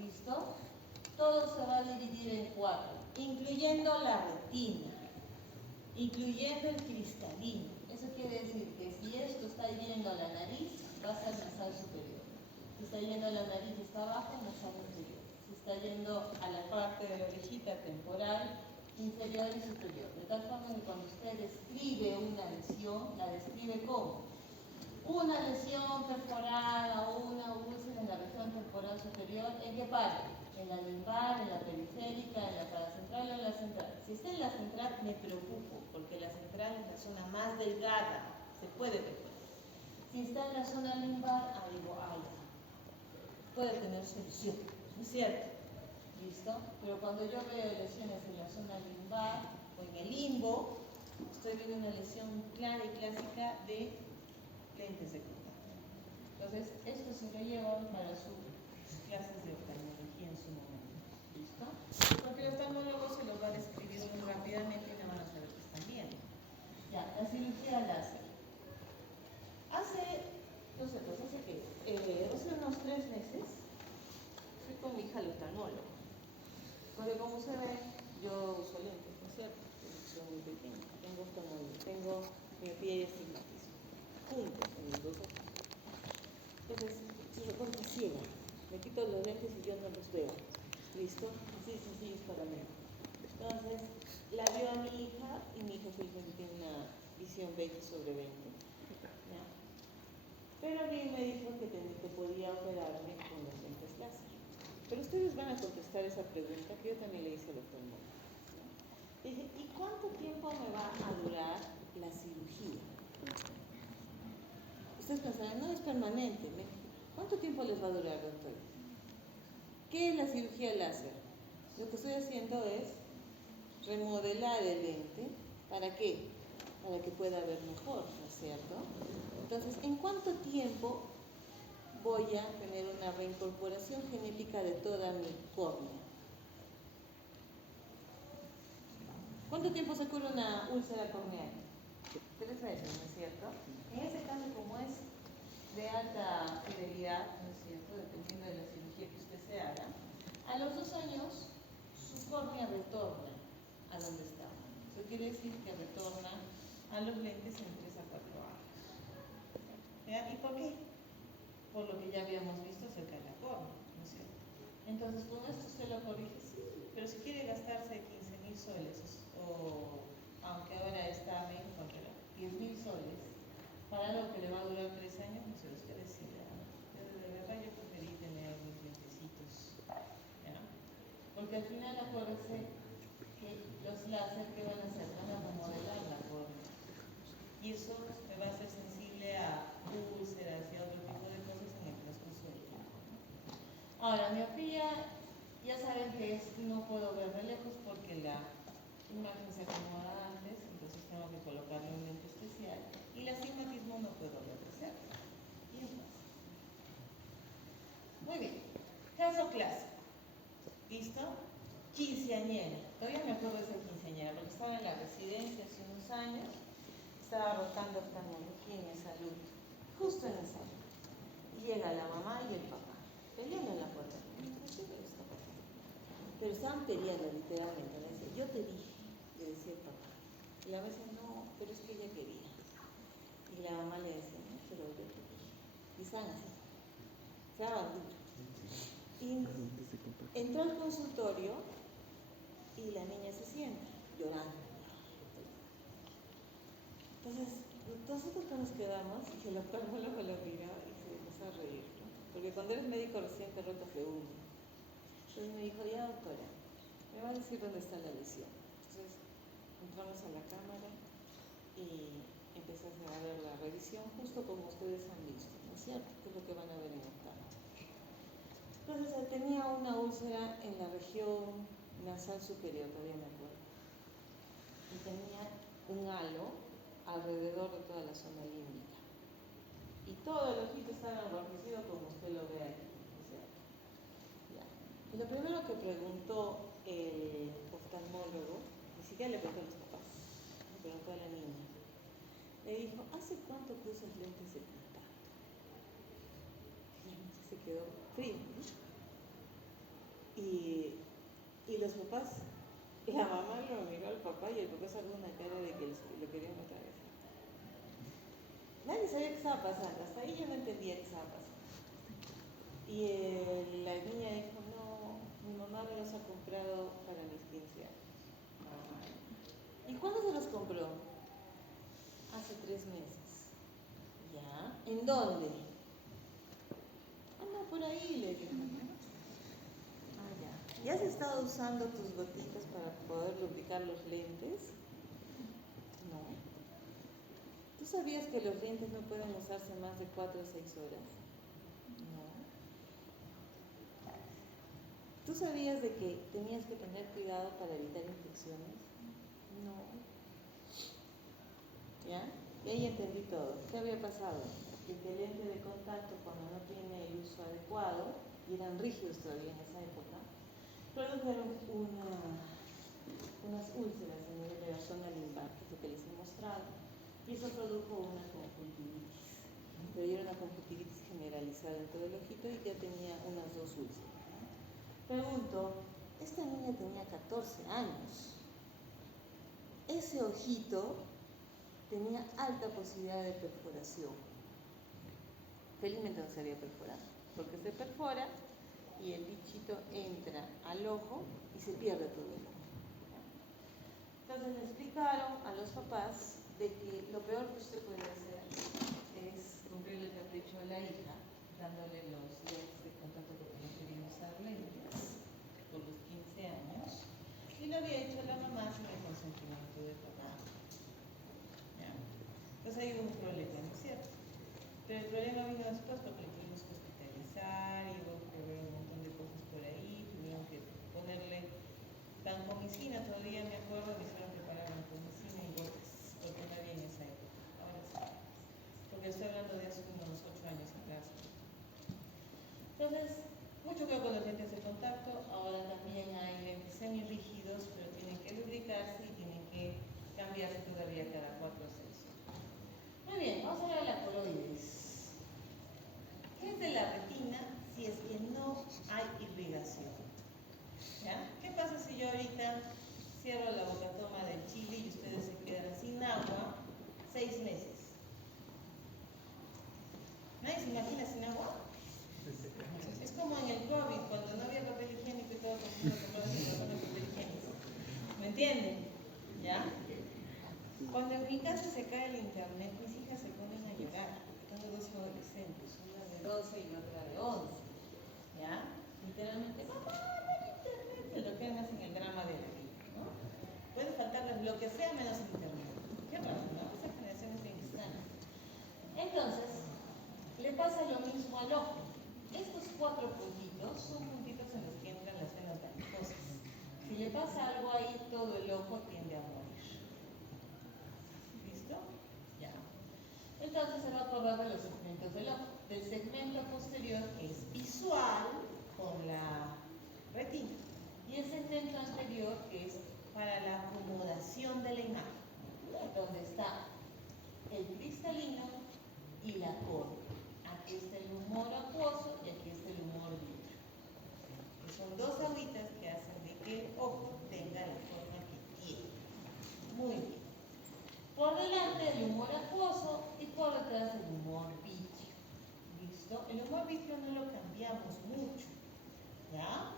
¿Listo? Todo se va a dividir en 4, incluyendo la retina, incluyendo el cristalino. Eso quiere decir que si esto está yendo a la nariz, va a ser nasal superior. Si está yendo a la nariz y está abajo, nasal inferior. Si está yendo a la parte de la orejita temporal, inferior y superior. De tal forma que cuando usted describe una lesión, la describe como una lesión perforada o una úlcera en la región temporal superior. ¿En qué parte? En la lumbar, en la periférica, en la paracentral o en la central. Si está en la central, me preocupo, porque la central es la zona más delgada, se puede perforar. Si está en la zona lumbar, digo, ay, puede tener solución, ¿no es cierto? ¿Listo? Pero cuando yo veo lesiones en la zona lumbar o en el limbo, estoy viendo una lesión clara y clásica de lentes de contacto. Entonces, esto se lo llevan para sus clases de oftalmología en su momento. ¿Listo? Porque el oftalmólogo se los va a describir muy rápidamente y no van a saber que están viendo. Ya, la cirugía láser. Hace unos 3 meses fui con mi hija al oftalmólogo. Porque como se ve, yo uso lentes, ¿no es cierto? Soy muy pequeña, tengo miopía y astigmatismo, juntos en los dos ojos. Entonces, se recorta ciega, me quito los lentes y yo no los veo. ¿Listo? Sí, es para mí. Entonces, la vio a mi hija y mi hija felizmente tiene una visión 20/20. ¿Ya? Pero a mí me dijo que podía operarme con los lentes láser. Pero ustedes van a contestar esa pregunta que yo también le hice al oftalmólogo. Dije, ¿y cuánto tiempo me va a durar la cirugía? Ustedes pensarán, no es permanente. ¿Cuánto tiempo les va a durar, doctor? ¿Qué es la cirugía láser? Lo que estoy haciendo es remodelar el lente. ¿Para qué? Para que pueda ver mejor, ¿no es cierto? Entonces, ¿en cuánto tiempo voy a tener una reincorporación genética de toda mi córnea? ¿Cuánto tiempo se cura una úlcera corneal? 3 meses, ¿no es cierto? En ese caso, como es de alta fidelidad, ¿no es cierto?, dependiendo de la cirugía que usted se haga, a los 2 años su córnea retorna a donde estaba. Eso quiere decir que retorna a los lentes en 3 a 4 años. ¿Ya? ¿Y por qué? Por lo que ya habíamos visto acerca de la córnea, ¿no es cierto? Entonces, con esto usted lo corrige, sí, pero si quiere gastarse 15.000 soles, o aunque ahora está me encontrará 10.000 soles, para algo que le va a durar 3 años, no sé, usted decide. Yo de verdad yo preferí tener mis lentecitos, ¿ya? Porque al final acuérdense que los láser que van a hacer van a remodelar la córnea. Y eso me va a hacer sensible a úlceras y a otro tipo de cosas en el transcurso del tiempo. Ahora, miopía, ya saben que no puedo ver de lejos porque la imagen se acomoda antes, entonces tengo que colocarle un lente especial. Y el astigmatismo no puedo ver de cerca. Y es más. Muy bien. Caso clásico. ¿Listo? Quinceañera. Todavía me acuerdo de esa quinceañera porque estaba en la residencia hace unos años. Estaba rotando oftalmología en salud, justo en esa hora. Y llega la mamá y el papá, peleando en la puerta. Pero estaban peleando literalmente. Le decía, yo te dije, le decía el papá. Y la mamá decía, no, pero es que ella quería. Y la mamá le decía, no, pero yo te dije. Y estaban así. Se daban duro. Y entró al consultorio y la niña se sienta, llorando. Entonces, nosotros nos quedamos y el oftalmólogo lo miró y se empezó a reír, ¿no? Porque cuando eres médico recién te rotas de uno. Entonces me dijo, ya doctora, me va a decir dónde está la lesión. Entonces entramos a la cámara y empezó a ver la revisión, justo como ustedes han visto, ¿no es cierto? Que es lo que van a ver en octavo. Entonces tenía una úlcera en la región nasal superior, todavía me acuerdo. Y tenía un halo alrededor de toda la zona límbica. Y todo el ojito estaba enrojecido como usted lo ve ahí, ¿no es cierto? Ya. Y lo primero que preguntó el oftalmólogo, ni siquiera le preguntó a los papás, le preguntó a la niña. Le dijo, ¿hace cuánto que usas lentes de contacto? Y la niña se quedó fría, ¿no? Y los papás, la mamá lo miró al papá y el papá sacó una cara de que lo querían matar. Nadie sabía qué estaba pasando, hasta ahí yo no entendía qué estaba pasando. Y la niña dijo, no, mi mamá me los ha comprado para mis 15 años. ¿Y cuándo se los compró? Hace 3 meses. ¿Ya? ¿En dónde? Ah, no, por ahí, le dijo. Ah, ya. ¿Ya has estado usando tus gotitas para poder lubricar los lentes? No. ¿Tú sabías que los lentes no pueden usarse más de 4 o 6 horas? No. ¿Tú sabías de que tenías que tener cuidado para evitar infecciones? No. ¿Ya? Y ahí entendí todo. ¿Qué había pasado? Que el lente de contacto, cuando no tiene el uso adecuado, y eran rígidos todavía en esa época, produjeron unas úlceras en nivel de la zona lumbar, que es lo que les he mostrado, y eso produjo una conjuntivitis. Pero era una conjuntivitis generalizada en todo el ojito y ya tenía unas 2 úlceras. Pregunto, esta niña tenía 14 años. Ese ojito tenía alta posibilidad de perforación. Felizmente no se había perforado, porque se perfora y el bichito entra al ojo y se pierde todo el ojo. Entonces le explicaron a los papás de que lo peor que usted puede hacer es cumplirle el capricho a la hija, dándole los lentes de contacto porque no quería usar lentes por los 15 años, y lo había hecho la mamá sin el consentimiento del papá. ¿Ya? Entonces ahí hubo un problema, ¿no es cierto? Pero el problema vino después porque le tuvimos que hospitalizar y hubo que ver un montón de cosas por ahí, tuvieron que ponerle vancomicina, todavía me acuerdo, me hicieron preparar vancomicina y gotas, porque no había en esa época, ahora sí. Porque estoy hablando de hace unos 8 años atrás. Entonces, mucho cuidado con los lentes de contacto. Ahora también hay lentes semirrígidos, pero tienen que lubricarse y tienen que cambiarse todavía cada 4 o 6 horas. Muy bien, vamos a hablar de la coroides. ¿Qué es de la retina si es que no hay irrigación? ¿Ya? ¿Qué pasa si yo ahorita cierro la bocatoma del chile y ustedes se quedan sin agua 6 meses? ¿Nadie se imagina sin agua? Es como en el COVID, cuando no había papel higiénico y todo el mundo compraba sin papel higiénico. ¿Me entienden? ¿Ya? Cuando en mi casa se cae el internet, mis hijas se ponen a llorar. Tengo 2 adolescentes, una de 12 y otra de 11. ¿Ya? Literalmente, mamá, no hay internet. Es lo que hacen el drama de la vida, ¿no? Puede faltarles lo que sea menos internet. Qué raro, ¿no? Esa generación es bien extraña. Entonces, le pasa lo mismo al ojo. Estos 4 puntitos son puntitos en los que entran las venas varicosas. Si le pasa algo ahí, todo el ojo tiende a morir. ¿Listo? Ya. Entonces se va a acordar de los segmentos del ojo. Del segmento posterior, que es visual, con la retina. Y el segmento anterior, que es para la acomodación de la imagen, donde está el cristalino y la córnea. Aquí está el humor acuoso y aquí está el humor vítreo. Son 2 agüitas que hacen de que el ojo tenga la forma que tiene. Muy bien. Por delante el humor acuoso y por detrás el humor vítreo. ¿Listo? El humor vítreo no lo cambiamos mucho, ¿ya?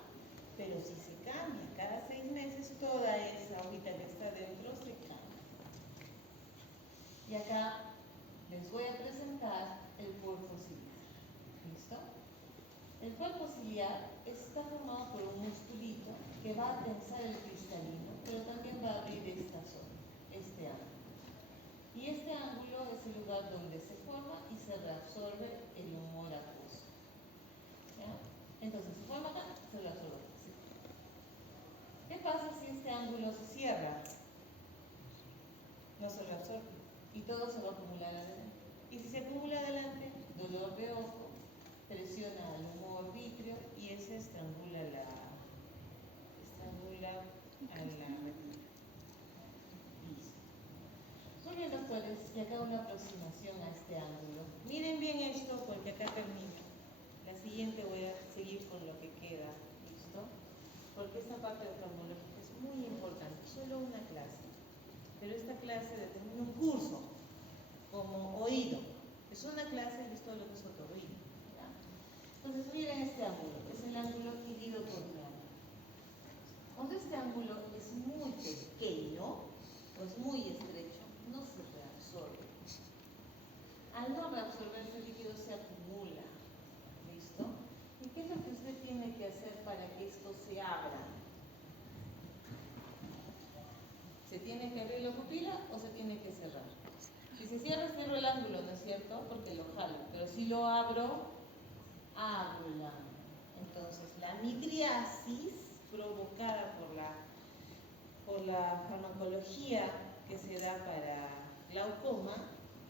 Pero si se cambia cada 6 meses, toda esa agüita que está dentro se cambia. Y acá les voy a presentar el cuerpo ciliar. ¿Listo? El cuerpo ciliar está formado por un musculito que va a tensar el cristalino, pero también va a abrir esta zona, este ángulo. Y este ángulo es el lugar donde se forma y se reabsorbe el humor acuoso. ¿Ya? Entonces, se forma acá, se reabsorbe acá. ¿Sí? ¿Qué pasa si este ángulo se cierra? No se reabsorbe y todo se va a acumular adelante. Y si se acumula adelante, dolor de ojo, presiona al humor vítreo y ese estrangula a la retina. Listo. Muy bien, doctores, y acá una aproximación a este ángulo. Miren bien esto porque acá termina. La siguiente voy a seguir con lo que queda. ¿Listo? Porque esta parte oftalmológica es muy importante. Solo una clase. Pero esta clase determina un curso como oído. Es una clase y es todo lo que es otorrino. Entonces miren este ángulo, es el ángulo iridocorneal. Cuando este ángulo es muy pequeño o es muy estrecho, no se reabsorbe. Al no reabsorberse el líquido se acumula. ¿Listo? ¿Y qué es lo que usted tiene que hacer para que esto se abra? ¿Se tiene que abrir la pupila o se tiene que cerrar? Si se cierra, cierro el ángulo, ¿no es cierto? Porque lo jalo. Pero si lo abro, habla. Entonces, la midriasis la farmacología que se da para glaucoma,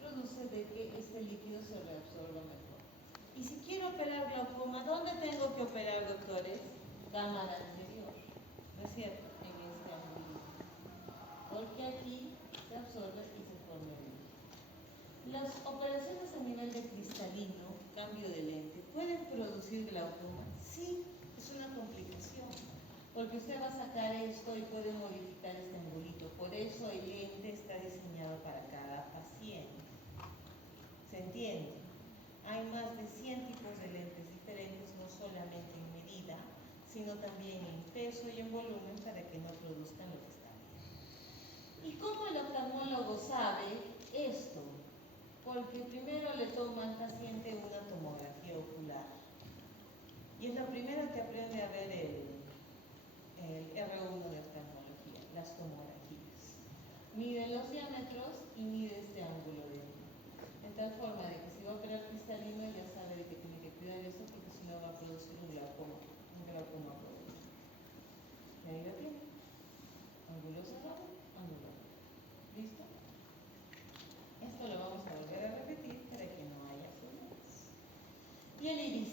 produce de que este líquido se reabsorba mejor. Y si quiero operar glaucoma, ¿dónde tengo que operar, doctores? Cámara anterior, ¿no es cierto? En este ángulo. Porque aquí se absorbe y se forma el líquido. Las operaciones a nivel de cristalino, cambio de lente, ¿pueden producir glaucoma? Sí, es una complicación. Porque usted va a sacar esto y puede modificar este angulito. Por eso el lente está diseñado para cada paciente. ¿Se entiende? Hay más de 100 tipos de lentes diferentes, no solamente en medida, sino también en peso y en volumen para que no produzcan lo que está bien. ¿Y cómo el oftalmólogo sabe esto? Porque primero le toma al paciente una tomografía ocular. Y es lo primero que aprende a ver el R1 de oftalmología, las tomografías. Mide los diámetros y mide este ángulo de luz. De tal forma de que si va a operar cristalino ya sabe de que tiene que cuidar eso porque si no va a producir un glaucoma progresivo. Y ahí lo tiene. Ángulo cerrado, ángulo abierto. ¿Listo? Esto lo vamos a volver a repetir para que no haya problemas. Y el iris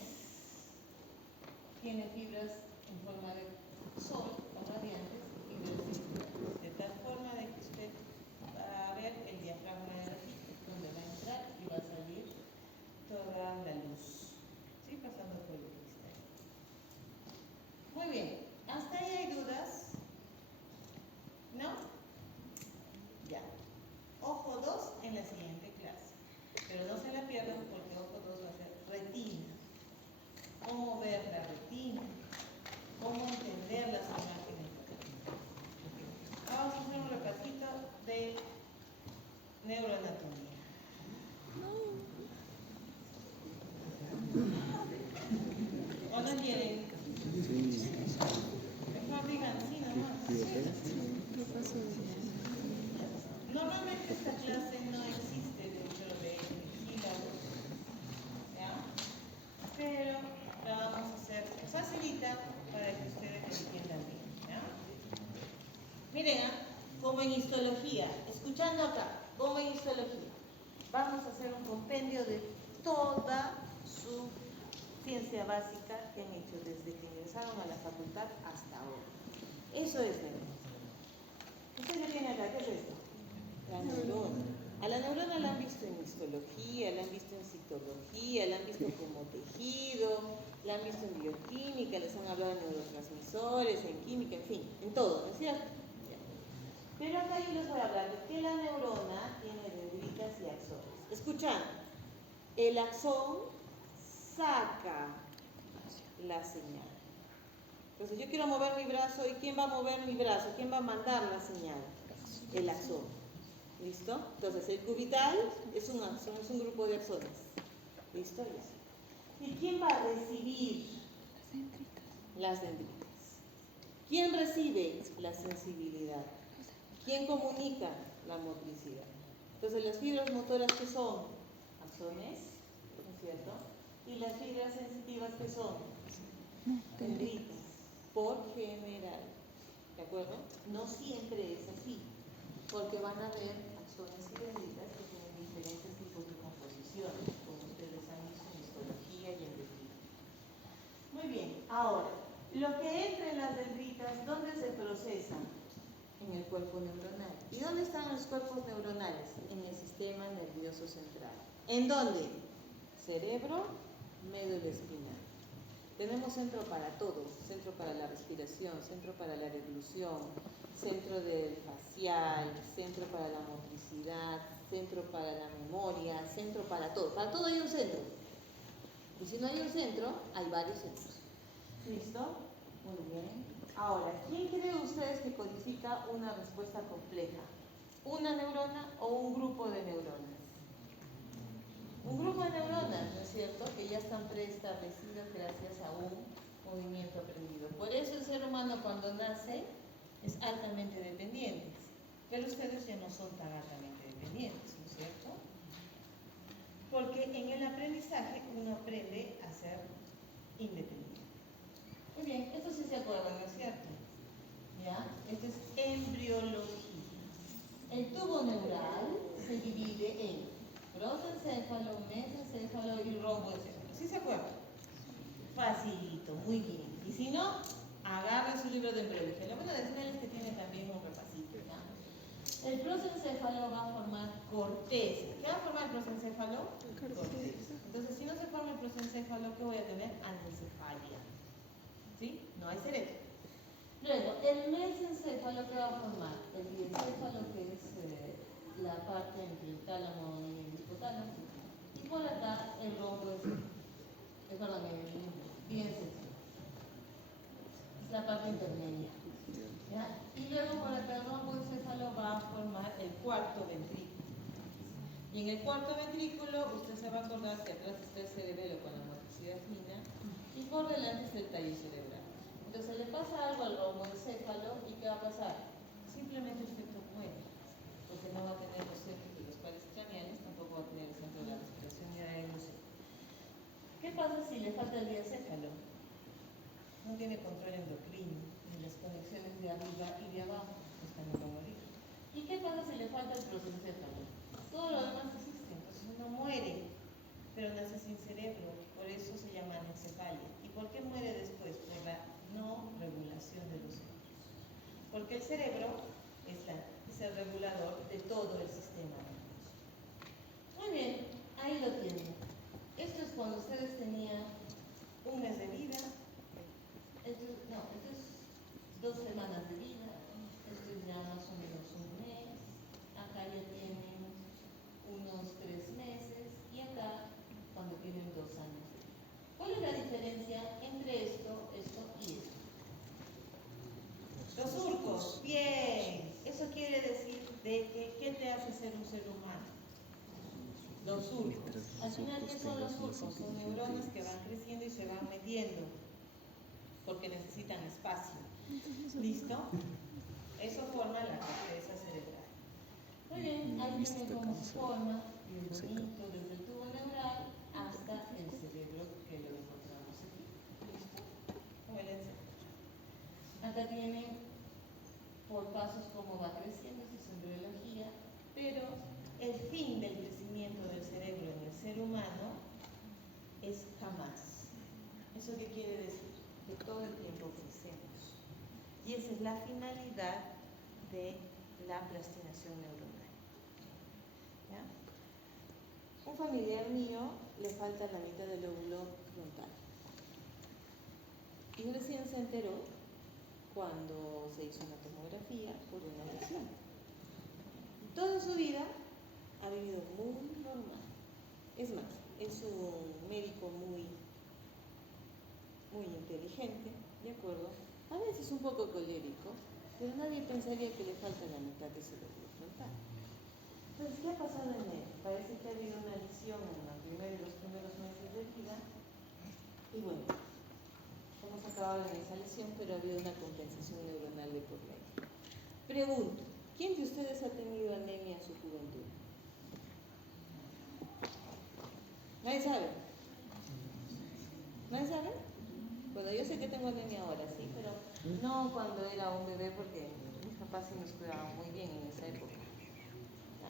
tiene fibras en forma de sol o radiantes y fibras circulares. De tal forma de que usted va a ver el diafragma de la fibra, donde va a entrar y va a salir toda la luz, ¿sí? Pasando por el cristal. Muy bien, ¿hasta ahí hay dudas? ¿No? Ya. Ojo 2 en la siguiente clase, pero no se la pierdan porque ojo 2 va a ser retina. Cómo ver la retina, cómo entender las imágenes de retina. Vamos a hacer un repasito de neuroanatomía. ¿O no quieren? Sí. Mejor digan sí nomás. ¿Qué pasó? Normalmente esta clase no existe dentro de sílabos, ¿ya? Pero la vamos a hacer facilita para que ustedes lo entiendan bien, ¿ya? Miren, como en histología, escuchando acá, como en histología, vamos a hacer un compendio de toda su ciencia básica que han hecho desde que ingresaron a la facultad hasta ahora. Eso es neurona. ¿Ustedes qué tienen acá? ¿Qué es esto? La neurona. A la neurona la han visto en histología, la han visto en citología, la han visto como tejido, la han visto en bioquímica, les han hablado de neurotransmisores, en química, en fin, en todo, ¿no es cierto? Ya. Pero acá yo les voy a hablar de que la neurona tiene dendritas y axones. Escuchan, el axón saca la señal. Entonces yo quiero mover mi brazo, ¿y quién va a mover mi brazo? ¿Quién va a mandar la señal? El axón. ¿Listo? Entonces el cubital es un axón, es un grupo de axones. ¿Listo? ¿Y quién va a recibir? Las dendritas. ¿Quién recibe? La sensibilidad. ¿Quién comunica? La motricidad. Entonces las fibras motoras, ¿qué son? Axones, ¿no es cierto? Y las fibras sensitivas, ¿qué son? Dendritas, por general. ¿De acuerdo? No siempre es así, porque van a haber axones y dendritas que tienen diferentes tipos de composición, como ustedes han visto en histología y en dendritas. Muy bien, ahora, lo que entra en las dendritas, ¿dónde se procesan? En el cuerpo neuronal. ¿Y dónde están los cuerpos neuronales? En el sistema nervioso central. ¿En dónde? Cerebro, médula espinal. Tenemos centro para todo, centro para la respiración, centro para la deglución, centro del facial, centro para la motricidad, centro para la memoria, centro para todo. Para todo hay un centro. Y si no hay un centro, hay varios centros. ¿Listo? Muy bien. Ahora, ¿quién creen ustedes que codifica una respuesta compleja? ¿Una neurona o un grupo de neuronas? Un grupo de neuronas, ¿no es cierto?, que ya están preestablecidas gracias a un movimiento aprendido. Por eso el ser humano cuando nace es altamente dependiente, pero ustedes ya no son tan altamente dependientes, ¿no es cierto? Porque en el aprendizaje uno aprende a ser independiente. Muy bien, esto sí se acuerdan, ¿no es cierto? ¿Ya? Esto es embriología. libro de embriología. Lo bueno de enseñar es que tiene también un repasito, ¿ya? El prosencéfalo va a formar corteza. ¿Qué va a formar el prosencéfalo? Corteza. Entonces, si no se forma el prosencéfalo, ¿qué voy a tener? Anencefalia. ¿Sí? No hay cerebro. Luego, el mesencéfalo, ¿qué va a formar? El diencéfalo, que es la parte entre el tálamo y el hipotálamo. Y por acá el rombo perdón, el diencéfalo. Es la parte intermedia. ¿Ya? Y luego por acá el romboencéfalo va a formar el cuarto ventrículo. Y en el cuarto ventrículo usted se va a acordar que atrás está el cerebelo con la motricidad fina y por delante está el tallo cerebral. Entonces le pasa algo al romboencéfalo y ¿qué va a pasar? Simplemente el feto muere, porque no va a tener los centros de los pares craneales, tampoco va a tener el centro de la respiración ni la evolución. ¿Qué pasa si le falta el diencéfalo? No tiene control endocrino, ni las conexiones de arriba y de abajo, pues también va a morir. ¿Y qué pasa si le falta el prosencéfalo? Todo lo demás existe, entonces uno muere, pero nace sin cerebro, por eso se llama anencefalia. ¿Y por qué muere después? Por la no regulación de los centros. Porque el cerebro es el regulador de todo el sistema nervioso. Muy bien, ahí lo tienen. Esto es cuando ustedes tenían un mes de vida. Esto es 2 semanas de vida, esto es ya más o menos un mes, acá ya tienen unos 3 meses y acá cuando tienen 2 años de vida. ¿Cuál es la diferencia entre esto y esto? Los surcos, bien, eso quiere decir de que ¿qué te hace ser un ser humano? Los surcos. Al final, ¿qué son los surcos? Son neuronas que van creciendo y se van metiendo porque necesitan espacio. ¿Listo? Eso forma la corteza cerebral. Muy bien, ahí tienen cómo se forma, bien bonito, desde el tubo neural hasta el cerebro que lo encontramos aquí. ¿Listo? Como el encéfalo. Acá tienen por pasos cómo va creciendo, esto es embriología, pero el fin del crecimiento del cerebro en el ser humano es jamás. ¿Eso qué quiere decir? Que todo el tiempo crecemos. Y esa es la finalidad de la plastinación neuronal. ¿Ya? Un familiar mío le falta la mitad del lóbulo frontal. Y recién se enteró cuando se hizo una tomografía por una lesión. Toda su vida ha vivido muy normal. Es más, es un médico muy inteligente, ¿de acuerdo? A veces un poco colérico, pero nadie pensaría que le falta la mitad de su lóbulo frontal. Entonces, ¿qué ha pasado en él? Parece que ha habido una lesión en los primeros meses de vida y bueno, hemos acabado en esa lesión, pero ha habido una compensación neuronal de por medio. Pregunto, ¿quién de ustedes ha tenido anemia en su juventud? ¿Nadie sabe? ¿Nadie sabe? Bueno, yo sé que tengo anemia ahora, sí, pero no cuando era un bebé porque mis papás sí nos cuidaban muy bien en esa época.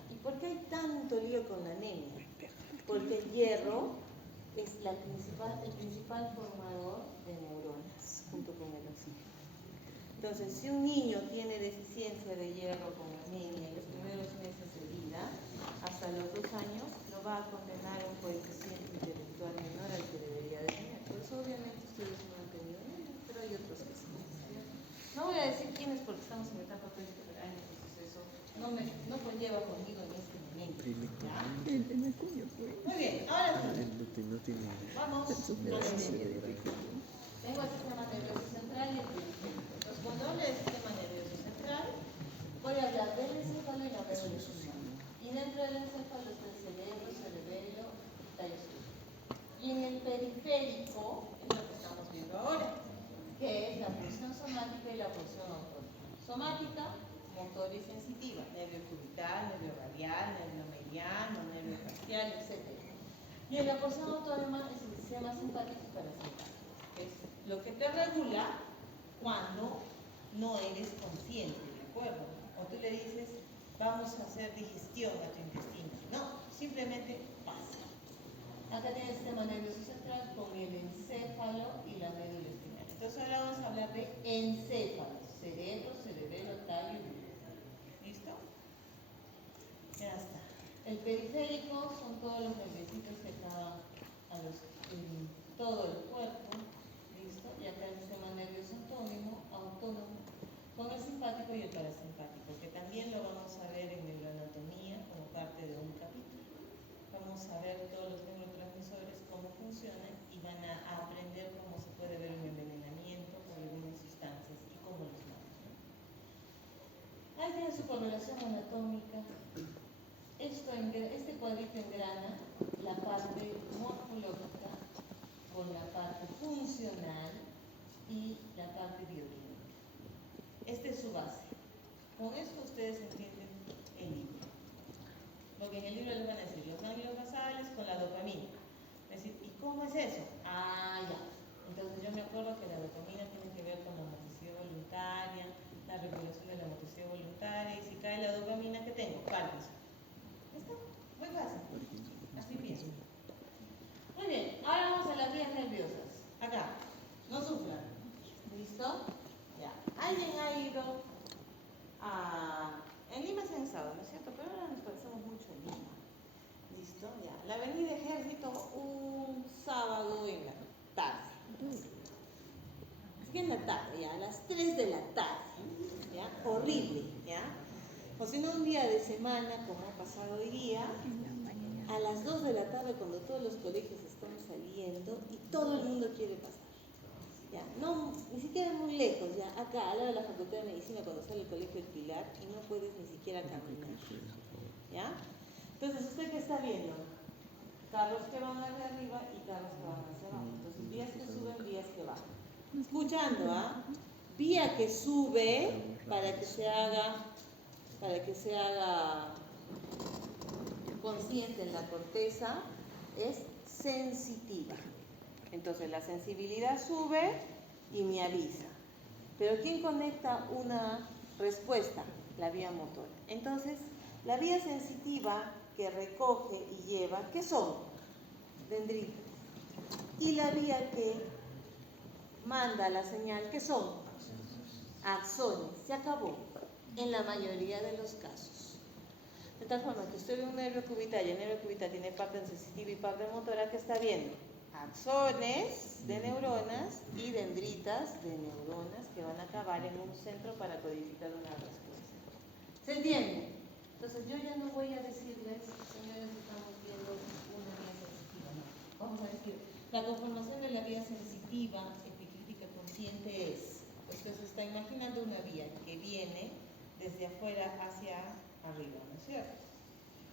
¿Y por qué hay tanto lío con la anemia? Porque el hierro es el principal formador de neuronas, junto con el oxígeno. Entonces, si un niño tiene deficiencia de hierro con anemia en los primeros meses de vida, hasta los 2 años, lo va a condenar a un coeficiente intelectual menor al que debería de tener. Por eso, obviamente, ustedes no han tenido anemia, pero hay otros que sí. No voy a decir quiénes porque estamos en etapa preescolar, entonces eso no conlleva conmigo en este momento. ¿Ya? Muy bien, ahora sí. Vamos a tengo el sistema nervioso central y el periférico. Entonces, cuando hablo del sistema nervioso central, voy a hablar del encéfalo y la médula espinal. Y dentro del encéfalo está el cerebro, cerebelo, tallo cerebral. Y en el periférico es lo que estamos viendo ahora, que es la función somática y la función autónoma. Somática, motor y sensitiva, nervio cubital, nervio radial, nervio mediano, nervio facial, etc. Y en la porción autónoma es el sistema simpático y parasimpático, que es lo que te regula cuando no eres consciente, ¿de acuerdo? O tú le dices, vamos a hacer digestión a tu intestino. No, simplemente pasa. Acá tiene el sistema nervioso central con el encéfalo y la médula espinal. Entonces ahora vamos a hablar de encéfalos, cerebro, cerebelo, tallo y bulbo. ¿Listo? Ya está. El periférico son todos los nerviositos que acaban en todo el cuerpo. ¿Listo? Y acá el sistema nervioso autónomo, con el simpático y el parasimpático, que también lo vamos a ver en neuroanatomía como parte de un capítulo. Vamos a ver todos los neurotransmisores, cómo funcionan y van a aprender cómo se puede ver un envenenamiento por algunas sustancias y cómo los matan. Ahí tiene su correlación anatómica. Este cuadrito engrana la parte morfológica con la parte funcional y la parte bioquímica. Esta es su base. Con esto ustedes entienden el libro. Porque en el libro les van a decir los ganglios basales con la dopamina. Es decir, ¿y cómo es eso? Ah, ya. Entonces yo me acuerdo que la dopamina tiene que ver con la motricidad voluntaria, la regulación de la motricidad voluntaria, y si cae la dopamina, ¿qué tengo? Parkinson. ¿Listo? Muy fácil. Así pienso. Muy bien, ahora vamos a las vías nerviosas. Acá, no sufran. ¿Listo? Ya. Alguien ha ido a... En Lima se han estado, ¿no es cierto? Pero ahora nos parecemos mucho en Lima. ¿Listo? Ya. La Avenida Ejército un sábado en la tarde. Así que en la tarde, ya, a las 3 de la tarde. ¿Ya? Horrible, ¿ya? O si no, un día de semana, como ha pasado hoy día, a las 2 de la tarde, cuando todos los colegios están saliendo y todo el mundo quiere pasar. Ya, no, ni siquiera muy lejos, ya, acá, al lado de la Facultad de Medicina, cuando sale el Colegio del Pilar, y no puedes ni siquiera caminar. ¿Ya? Entonces, ¿usted qué está viendo? Carros que van hacia arriba y carros que van hacia abajo. Entonces, vías que suben, vías que bajan. Escuchando, ¿ah? Vía que sube para que se haga consciente en la corteza es sensitiva. Entonces la sensibilidad sube y me avisa. Pero ¿quién conecta una respuesta? La vía motora. Entonces, la vía sensitiva que recoge y lleva, ¿qué son? Dendritas. Y la vía que manda la señal, ¿qué son? Axones. Se acabó. En la mayoría de los casos. De tal forma que usted ve un nervio cubital y el nervio cubital tiene parte sensitiva y parte motora, ¿qué está viendo? Axones de neuronas y dendritas de neuronas que van a acabar en un centro para codificar una respuesta. ¿Se entiende? Entonces yo ya no voy a decirles, señores, estamos viendo una vía sensitiva, no. Vamos a decir, la conformación de la vía sensitiva epicrítica consciente es, usted se está imaginando una vía que viene desde afuera hacia arriba, ¿no es cierto?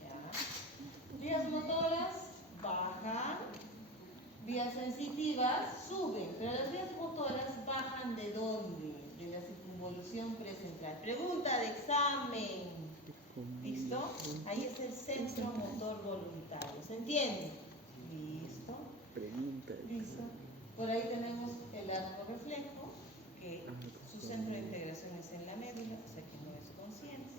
¿Ya? Vías motoras bajan, vías sensitivas suben, pero las vías motoras bajan ¿de dónde? De la circunvolución precentral. Pregunta de examen. ¿Listo? Ahí es el centro motor voluntario. ¿Se entiende? ¿Listo? ¿Listo? Por ahí tenemos el arco reflejo, que su centro de integración es en la médula, o sea que no es consciente.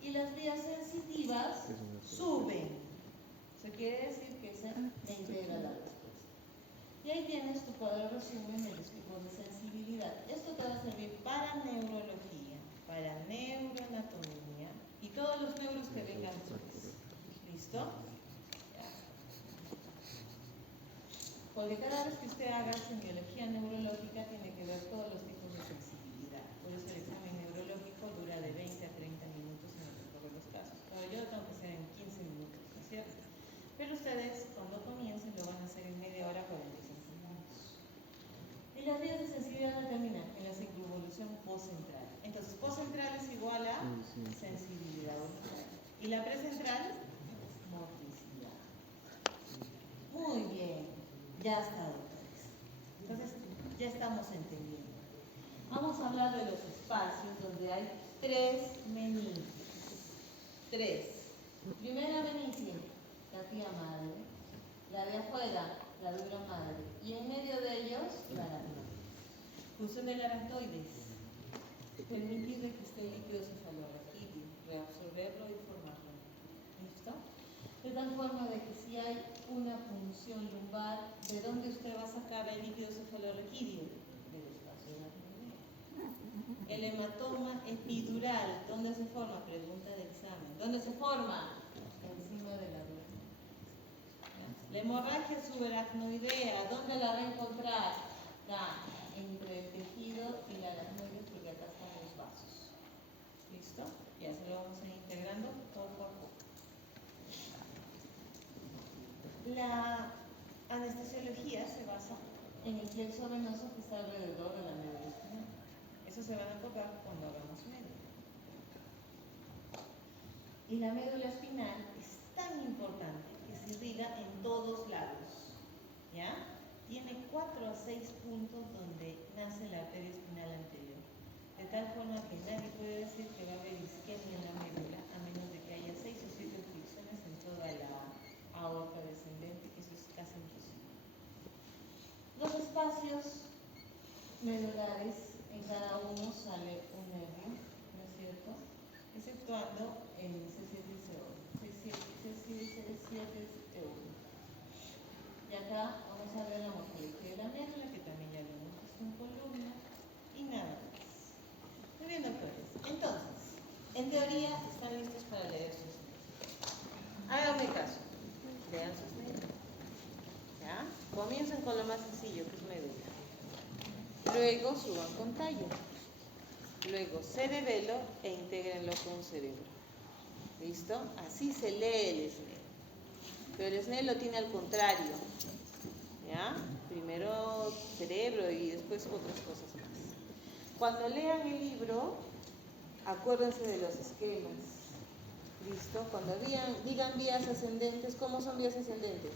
Y las vías sensitivas suben. Eso quiere decir que se integra la respuesta. Y ahí tienes tu cuadro de resumen de los tipos de sensibilidad. Esto te va a servir para neurología, para neuroanatomía y todos los neuros que vengan después. ¿Listo? Ya. Porque cada vez que usted haga semiología neurológica tiene que ver todos los tipos de sensibilidad. Por eso el examen neurológico dura de 20 a 30 minutos en el mejor de los casos. Pero yo lo tengo que hacer en 15 minutos, ¿no es cierto? Pero ustedes cuando comiencen lo van a hacer en media hora, 45 minutos. Y las vías de sensibilidad no terminan en la circunvolución postcentral. Entonces, postcentral es igual a sensibilidad voluntaria. Y la precentral, motricidad. Muy bien. Ya está, doctores. Entonces, ya estamos entendiendo. Vamos a hablar de los espacios donde hay 3 meninges. 3. Primera meninge, la tía madre. La de afuera, la dura madre. Y en medio de ellos, la aracnoides. Función del aracnoides. Permitirle que esté líquido cefalorraquídeo, reabsorberlo y formarlo. ¿Listo? De tal forma de que si hay una punción lumbar, ¿de dónde usted va a sacar el líquido cefalorraquídeo? De los El hematoma epidural, ¿dónde se forma? Pregunta de examen. ¿Dónde se forma? Encima de la dura. La hemorragia subaracnoidea, ¿dónde la va a encontrar? Acá, entre el tejido y la aracnoides, porque acá están los vasos. ¿Listo? Ya se lo vamos a ir integrando poco a poco. La anestesiología se basa en el plexo venoso que está alrededor de la médula espinal. Eso se van a tocar cuando hagamos médula. Y la médula espinal es tan importante que se irriga en todos lados. ¿Ya? Tiene 4 a 6 puntos donde nace la arteria espinal anterior. De tal forma que nadie puede decir que va a haber isquemia en la médula a menos de que haya 6 o 7 fricciones en toda la aorta descendente, que eso es casi imposible. Los espacios medulares, en cada uno sale un nervio, ¿no es cierto? Exceptuando el C7-C1. Y acá vamos a ver la morfología de la médula, que también ya lo hemos visto en columna, y nada más. Muy bien, doctores. Entonces, en teoría están listos para leer sus medios. Háganme caso. Lean sus medios. ¿Ya? Comiencen con lo más sencillo, que es médula. Luego suban con tallo. Luego cerebelo e intégrenlo con cerebro. ¿Listo? Así se lee el SNEL. Pero el SNEL lo tiene al contrario. ¿Ya? Primero cerebro y después otras cosas más. Cuando lean el libro, acuérdense de los esquemas. ¿Listo? Cuando digan vías ascendentes, ¿cómo son vías ascendentes?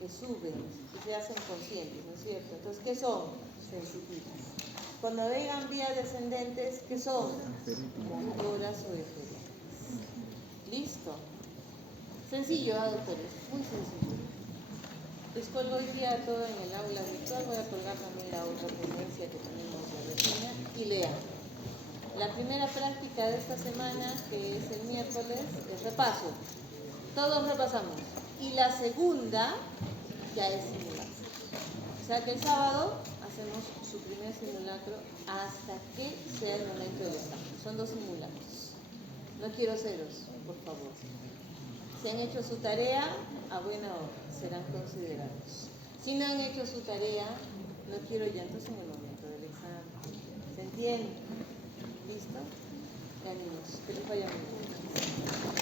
Que suben, que se hacen conscientes, ¿no es cierto? Entonces, ¿qué son? Sensitivas. Cuando digan vías descendentes, ¿qué son? Motoras o eferidas. ¿Listo? Sencillo, doctores, muy sencillo. Les colgo hoy día todo en el aula virtual, voy a colgar también la otra ponencia que tenemos de retina y lean. La primera práctica de esta semana, que es el miércoles, es repaso. Todos repasamos. Y la segunda ya es simulacro. O sea que el sábado hacemos su primer simulacro hasta que sea el momento del examen. Son 2 simulacros. No quiero ceros, por favor. Si han hecho su tarea, a buena hora, serán considerados. Si no han hecho su tarea, no quiero llantos en el momento del examen. ¿Se entiende? ¿Listo? Ánimos, que les vaya muy bien.